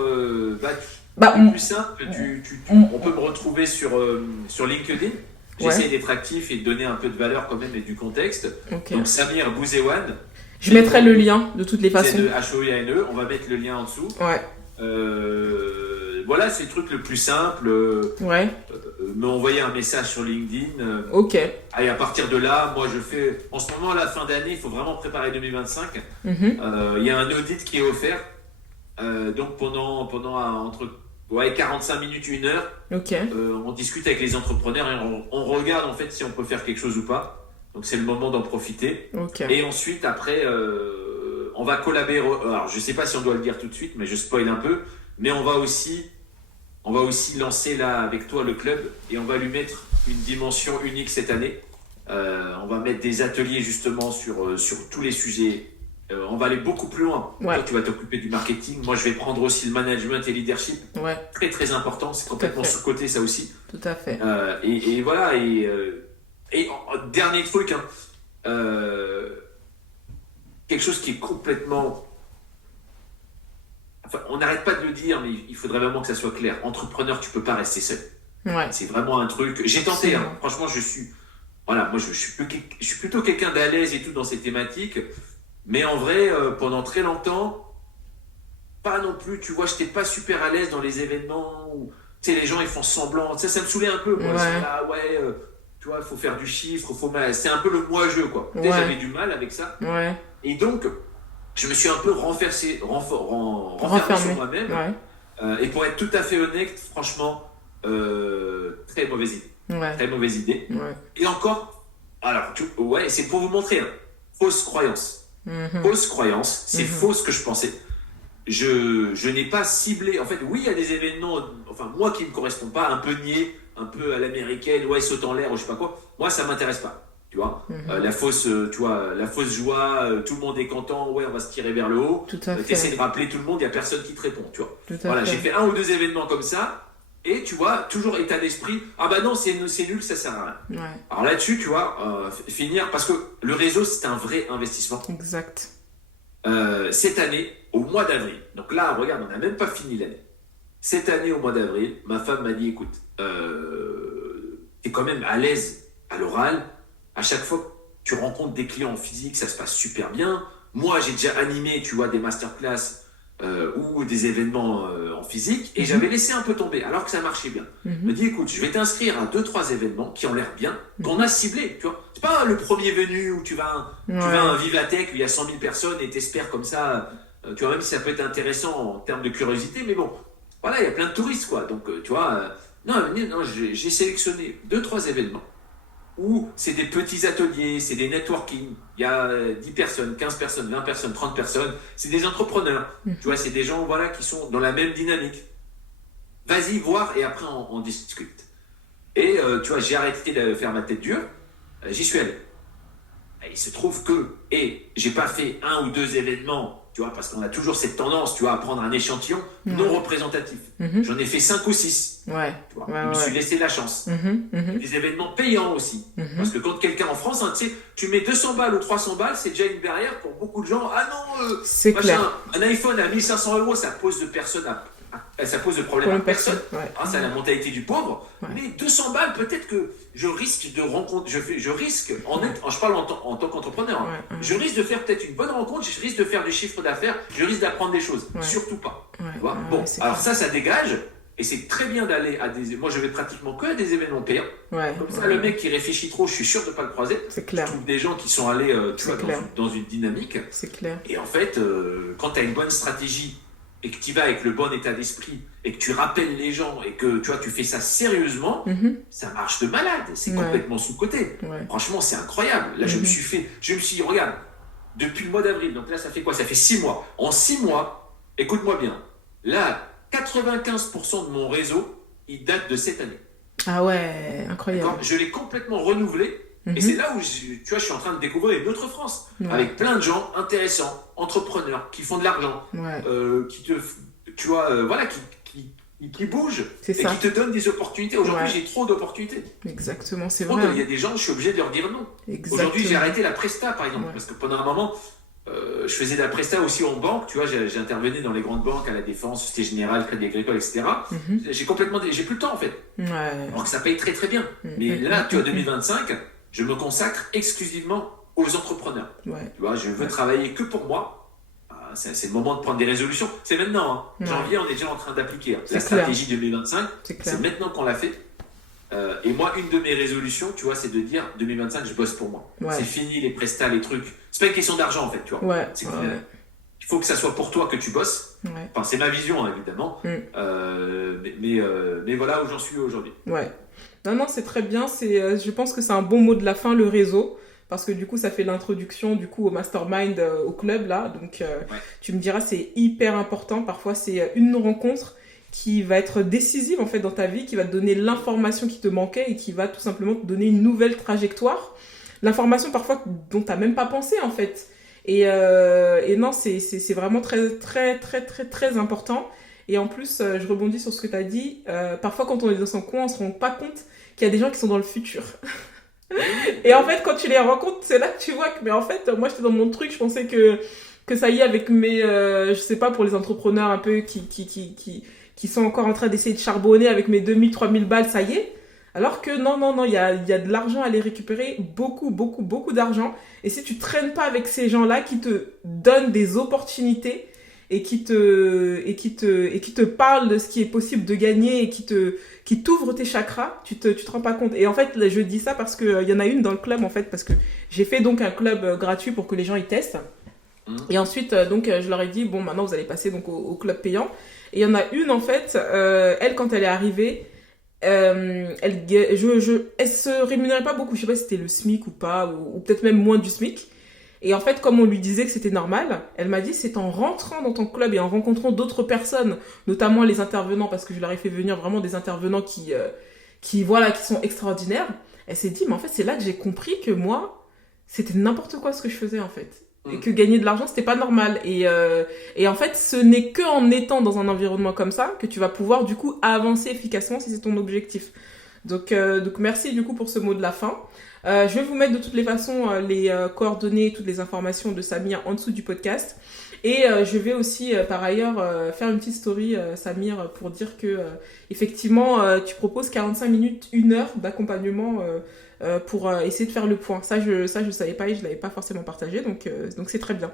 Bah, le plus simple, on peut me retrouver sur LinkedIn. Ouais. J'essaie d'être actif et de donner un peu de valeur quand même et du contexte. ok. Donc Samir Bouzewan, Je mettrai le lien de toutes les façons. c'est de Hoiane, on va mettre le lien en dessous. Ouais, Voilà, c'est le truc le plus simple. ouais, Me envoyer un message sur LinkedIn. ok. Et à partir de là, moi je fais. En ce moment, à la fin d'année, il faut vraiment préparer 2025. Mhm. Il y a un audit qui est offert. Donc pendant entre 45 minutes, 1 heure, Ok, on discute avec les entrepreneurs et on regarde en fait si on peut faire quelque chose ou pas. Donc c'est le moment d'en profiter. ok. Et ensuite, après, on va collaborer. Alors, je sais pas si on doit le dire tout de suite, mais je spoil un peu. Mais on va aussi lancer là avec toi le club et on va lui mettre une dimension unique cette année. On va mettre des ateliers justement sur tous les sujets. On va aller beaucoup plus loin. Ouais. Toi, tu vas t'occuper du marketing. Moi, je vais prendre aussi le management et leadership. Ouais, Très, très important. C'est complètement fait. sous-coté, ça aussi. tout à fait. Et voilà. Dernier truc, hein, quelque chose qui est complètement... Enfin, on n'arrête pas de le dire, mais il faudrait vraiment que ça soit clair. Entrepreneur, tu peux pas rester seul. Ouais, C'est vraiment un truc... J'ai tenté, hein. Absolument. Franchement, Voilà, moi, je suis plutôt quelqu'un d'à l'aise et tout dans ces thématiques. Mais en vrai, pendant très longtemps, pas non plus, tu vois, j'étais pas super à l'aise dans les événements où, tu sais, les gens, ils font semblant. Ça me saoulait un peu, quoi. Ils Ouais. sont là, tu vois, il faut faire du chiffre, c'est un peu le moi-je, quoi. Tu sais, Ouais. j'avais du mal avec ça. ouais, Et donc, je me suis un peu renfermé Renfermé. sur moi-même. ouais, Et pour être tout à fait honnête, franchement, très mauvaise idée. ouais, Très mauvaise idée. ouais. Et encore, alors, ouais, c'est pour vous montrer, hein, fausse croyance. Mhm. Fausse croyance, c'est Mhm. faux ce que je pensais. Je n'ai pas ciblé. En fait, oui, il y a des événements, enfin, moi qui ne me correspond pas, un peu niais, un peu à l'américaine, ouais, saute en l'air ou je sais pas quoi. Moi, ça m'intéresse pas. Tu vois, Mhm. la fausse, tu vois, la fausse joie, tout le monde est content, ouais, on va se tirer vers le haut. Tout à T'essaies fait. de rappeler tout le monde, il y a personne qui te répond, tu vois. Tout à Voilà, j'ai fait. fait 1 ou 2 événements comme ça, et tu vois, toujours état d'esprit, ah bah non, c'est nul, ça sert à rien. Ouais, Alors là-dessus, tu vois, finir, parce que le réseau, c'est un vrai investissement. exact. Cette année, au mois d'avril, donc là, regarde, on n'a même pas fini l'année. Cette année, au mois d'avril, ma femme m'a dit, écoute, t'es quand même à l'aise à l'oral. À chaque fois que tu rencontres des clients en physique, ça se passe super bien. Moi, j'ai déjà animé, tu vois, des masterclass ou des événements en physique, et j'avais laissé un peu tomber, alors que ça marchait bien. Je me Mhm. dis, écoute, je vais t'inscrire à 2-3 événements qui ont l'air bien, qu'on a ciblés, tu vois. C'est pas le premier venu où tu vas à un Ouais, Vivatech où il y a 100 000 personnes et t'espères comme ça, tu vois, même si ça peut être intéressant en termes de curiosité, mais bon, voilà, il y a plein de touristes, quoi. Donc, tu vois, non, j'ai sélectionné 2-3 événements où c'est des petits ateliers, c'est des networking, il y a 10 personnes, 15 personnes, 20 personnes, 30 personnes, c'est des entrepreneurs, tu vois, c'est des gens, voilà, qui sont dans la même dynamique. Vas-y, voir, et après, on discute. Et, tu vois, j'ai arrêté de faire ma tête dure, j'y suis allé. Et il se trouve que, j'ai pas fait 1 ou 2 événements, tu vois, parce qu'on a toujours cette tendance, tu vois, à prendre un échantillon non représentatif. Mhm. J'en ai fait 5 ou 6, Ouais, tu vois. ouais, Je me suis ouais. laissé la chance. Mhm. Mhm. Des événements payants aussi. Mhm. Parce que quand quelqu'un en France, hein, tu sais, tu mets 200 balles ou 300 balles, c'est déjà une barrière pour beaucoup de gens. Ah non, C'est machin, clair. un iPhone à 1500 euros, ça pose de ça pose de problème Pour à une personne. personne. Ouais. Hein, c'est la mentalité du pauvre. Ouais. Mais 200 balles, peut-être que je risque de rencontrer, je risque, je parle en tant qu'entrepreneur, hein. Ouais, ouais. Je risque de faire peut-être une bonne rencontre, je risque de faire du chiffre d'affaires, je risque d'apprendre des choses. Ouais. Surtout pas. Ouais, Tu vois. ouais, Bon, ouais, c'est alors clair. ça dégage. Et c'est très bien d'aller à des... Moi, je vais pratiquement que à des événements payants. Ouais, Comme ça, ouais, le mec qui réfléchit trop, je suis sûr de ne pas le croiser. c'est Je clair, trouve des gens qui sont allés tu vois, dans une dynamique. c'est clair. Et en fait, quand tu as une bonne stratégie et que tu vas avec le bon état d'esprit et que tu rappelles les gens et que tu vois, tu fais ça sérieusement, ça marche de malade. C'est complètement sous-coté. Ouais. Franchement, c'est incroyable. Là, je me suis dit, regarde, depuis le mois d'avril, donc là, ça fait quoi? Ça fait 6 mois. En 6 mois, écoute-moi bien, là, 95% de mon réseau, il date de cette année. Ah ouais, incroyable. D'accord, je l'ai complètement renouvelé. Et c'est là où tu vois, je suis en train de découvrir une autre France, avec plein de gens intéressants, entrepreneurs, qui font de l'argent, tu vois, voilà, qui bougent et qui te donnent des opportunités. Aujourd'hui, j'ai trop d'opportunités. Exactement, c'est vrai. Il y a des gens, je suis obligé de leur dire non. Exactement. Aujourd'hui, j'ai arrêté la Presta, par exemple, parce que pendant un moment, je faisais de la Presta aussi en banque, tu vois, j'intervenais dans les grandes banques, à la Défense, Société Générale, Crédit Agricole, etc. J'ai plus le temps, en fait. Alors que ça paye très très bien. Mais là, tu vois, 2025, je me consacre exclusivement aux entrepreneurs. Tu vois, je veux travailler que pour moi. C'est le moment de prendre des résolutions. C'est maintenant. Janvier, on est déjà en train d'appliquer. La stratégie 2025, c'est maintenant qu'on l'a fait. Et moi, une de mes résolutions, tu vois, c'est de dire 2025, je bosse pour moi. C'est fini les prestats, les trucs. C'est pas une question d'argent, en fait, tu vois. Il faut que ça soit pour toi que tu bosses. Enfin, c'est ma vision, hein, évidemment. Mais voilà où j'en suis aujourd'hui. Non, c'est très bien. Je pense que c'est un bon mot de la fin, le réseau. Parce que du coup, ça fait l'introduction du coup au mastermind, au club là. Donc, tu me diras, c'est hyper important. Parfois, c'est une rencontre qui va être décisive en fait dans ta vie, qui va te donner l'information qui te manquait et qui va tout simplement te donner une nouvelle trajectoire. L'information parfois dont tu n'as même pas pensé en fait. Et non, c'est vraiment très, très, très, très, très important. Et en plus, je rebondis sur ce que tu as dit. Parfois, quand on est dans son coin, on ne se rend pas compte qu'il y a des gens qui sont dans le futur. Et en fait, quand tu les rencontres, c'est là que tu vois que, mais en fait, moi j'étais dans mon truc, je pensais que ça y est, avec mes, je sais pas, pour les entrepreneurs un peu qui sont encore en train d'essayer de charbonner avec mes 2000, 3000 balles, ça y est. Alors que non, il y a de l'argent à aller récupérer, beaucoup, beaucoup, beaucoup d'argent. Et si tu traînes pas avec ces gens-là qui te donnent des opportunités et qui te parlent de ce qui est possible de gagner et qui t'ouvrent tes chakras, tu te rends pas compte. Et en fait, là, je dis ça parce que y en a une dans le club, en fait, parce que j'ai fait donc un club gratuit pour que les gens y testent. Et ensuite, donc, je leur ai dit, bon, maintenant, vous allez passer donc au club payant. Et il y en a une, en fait, elle, quand elle est arrivée, elle se rémunérait pas beaucoup. Je sais pas si c'était le SMIC ou pas, ou peut-être même moins du SMIC. Et en fait, comme on lui disait que c'était normal, elle m'a dit, c'est en rentrant dans ton club et en rencontrant d'autres personnes, notamment les intervenants, parce que je leur ai fait venir vraiment des intervenants qui sont extraordinaires. Elle s'est dit, mais en fait, c'est là que j'ai compris que moi, c'était n'importe quoi ce que je faisais, en fait. Et que gagner de l'argent, c'était pas normal. Et en fait, ce n'est qu'en étant dans un environnement comme ça que tu vas pouvoir, du coup, avancer efficacement si c'est ton objectif. Donc merci, du coup, pour ce mot de la fin. Je vais vous mettre de toutes les façons les coordonnées, toutes les informations de Samir en dessous du podcast. Et je vais aussi, par ailleurs, faire une petite story, Samir, pour dire que, effectivement, tu proposes 45 minutes, 1 heure d'accompagnement pour essayer de faire le point. Ça, je savais pas et je l'avais pas forcément partagé, donc c'est très bien.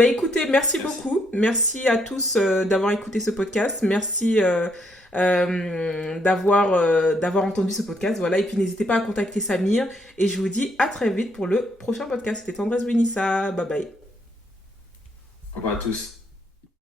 Écoutez, merci beaucoup. Merci à tous d'avoir écouté ce podcast. Merci d'avoir entendu ce podcast. Voilà. Et puis n'hésitez pas à contacter Samir. Et je vous dis à très vite pour le prochain podcast. C'était Tendresse Vinissa. Bye bye. Au revoir à tous.